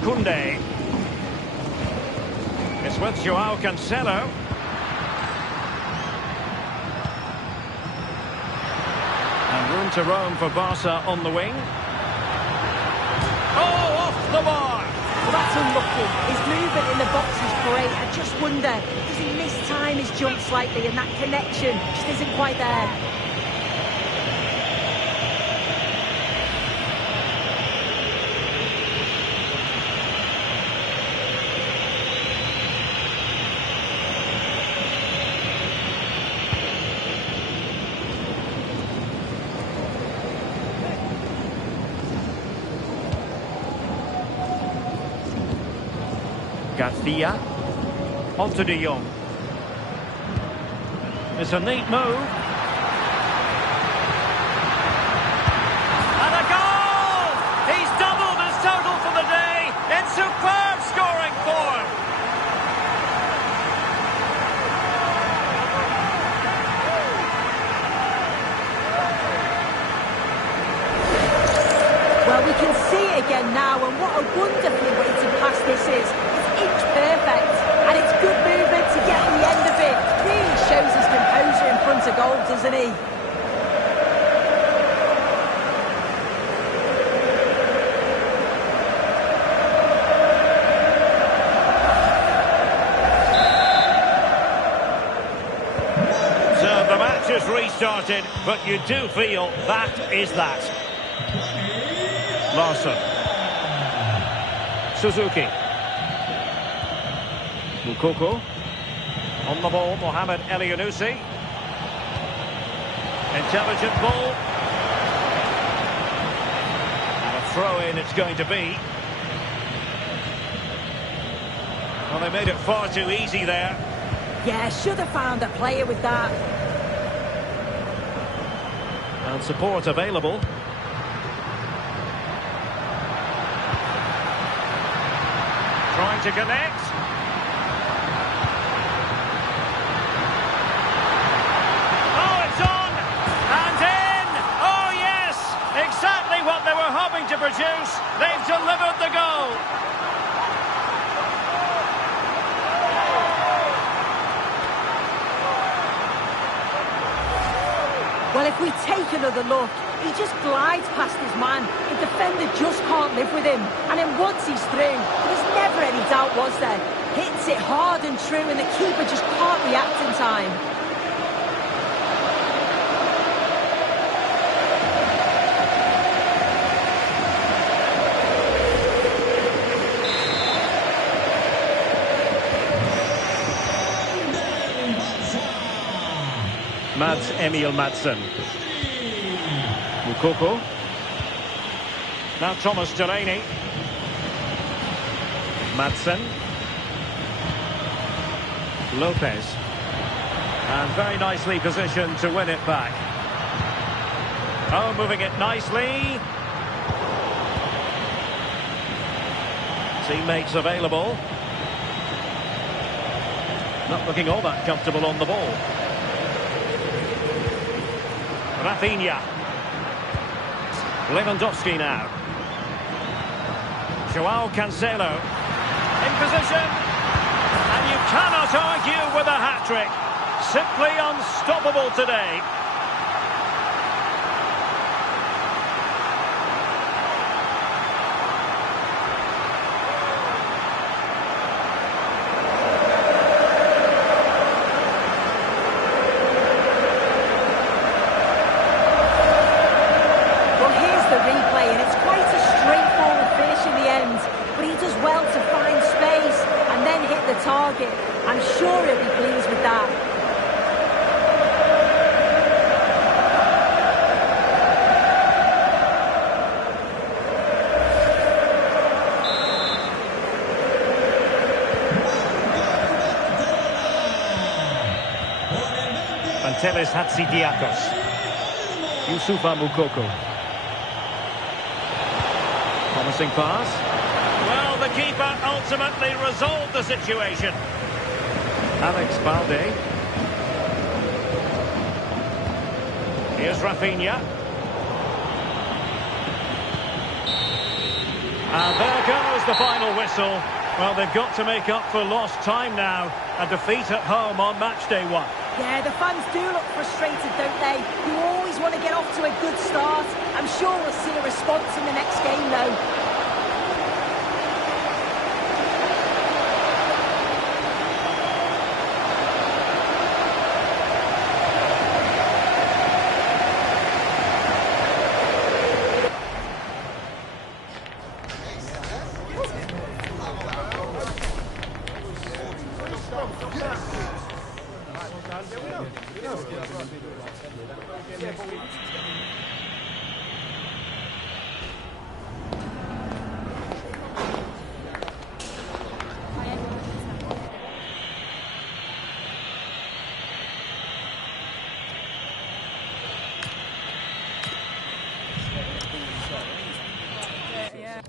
Koundé. It's with Joao Cancelo. Room to roam for Barca on the wing. Oh, off the bar! Well, that's unlucky. His movement in the box is great. I just wonder, does he mistime his jump slightly and that connection just isn't quite there? Garcia. Onto De Jong. It's a neat move. And a goal! He's doubled his total for the day in superb scoring form. Well, we can see it again now, and what a wonderfully weighted pass this is. It's inch perfect, and it's good movement to get the end of it. Really shows his composure in front of goal, doesn't he? So the match has restarted, but you do feel that is that. Larson. Suzuki. Mukoko. On the ball, Mohamed Elyounoussi. Intelligent ball. And a throw-in it's going to be. Well, they made it far too easy there. Yeah, should have found a player with that. And support available. Oh, Trying to connect. Oh, it's on! And in! Oh, yes! Exactly what they were hoping to produce. They've delivered the goal. Well, if we take another look, he just glides past his man. The defender just can't live with him. And then once he's through, there was never any doubt, was there? Hits it hard and true, and the keeper just can't react in time. Mads Emil Madsen. Mukoko. Now Thomas Delaney. Madsen. Lopez. And very nicely positioned to win it back. Oh, moving it nicely. Teammates available. Not looking all that comfortable on the ball. Rafinha. Lewandowski now. Joao Cancelo. In position. And you cannot argue with a hat-trick. Simply unstoppable today. Target. I'm sure he'll be pleased with that. Pantelis Hatsidiakos. Youssoufa Moukoko. Promising pass. Well, the keeper ultimately resolved the situation. Alex Balde. Here's Rafinha. And there goes the final whistle. Well, they've got to make up for lost time now. A defeat at home on match day 1. Yeah, the fans do look frustrated, don't they? You always want to get off to a good start. I'm sure we'll see a response in the next game, though. Yeah.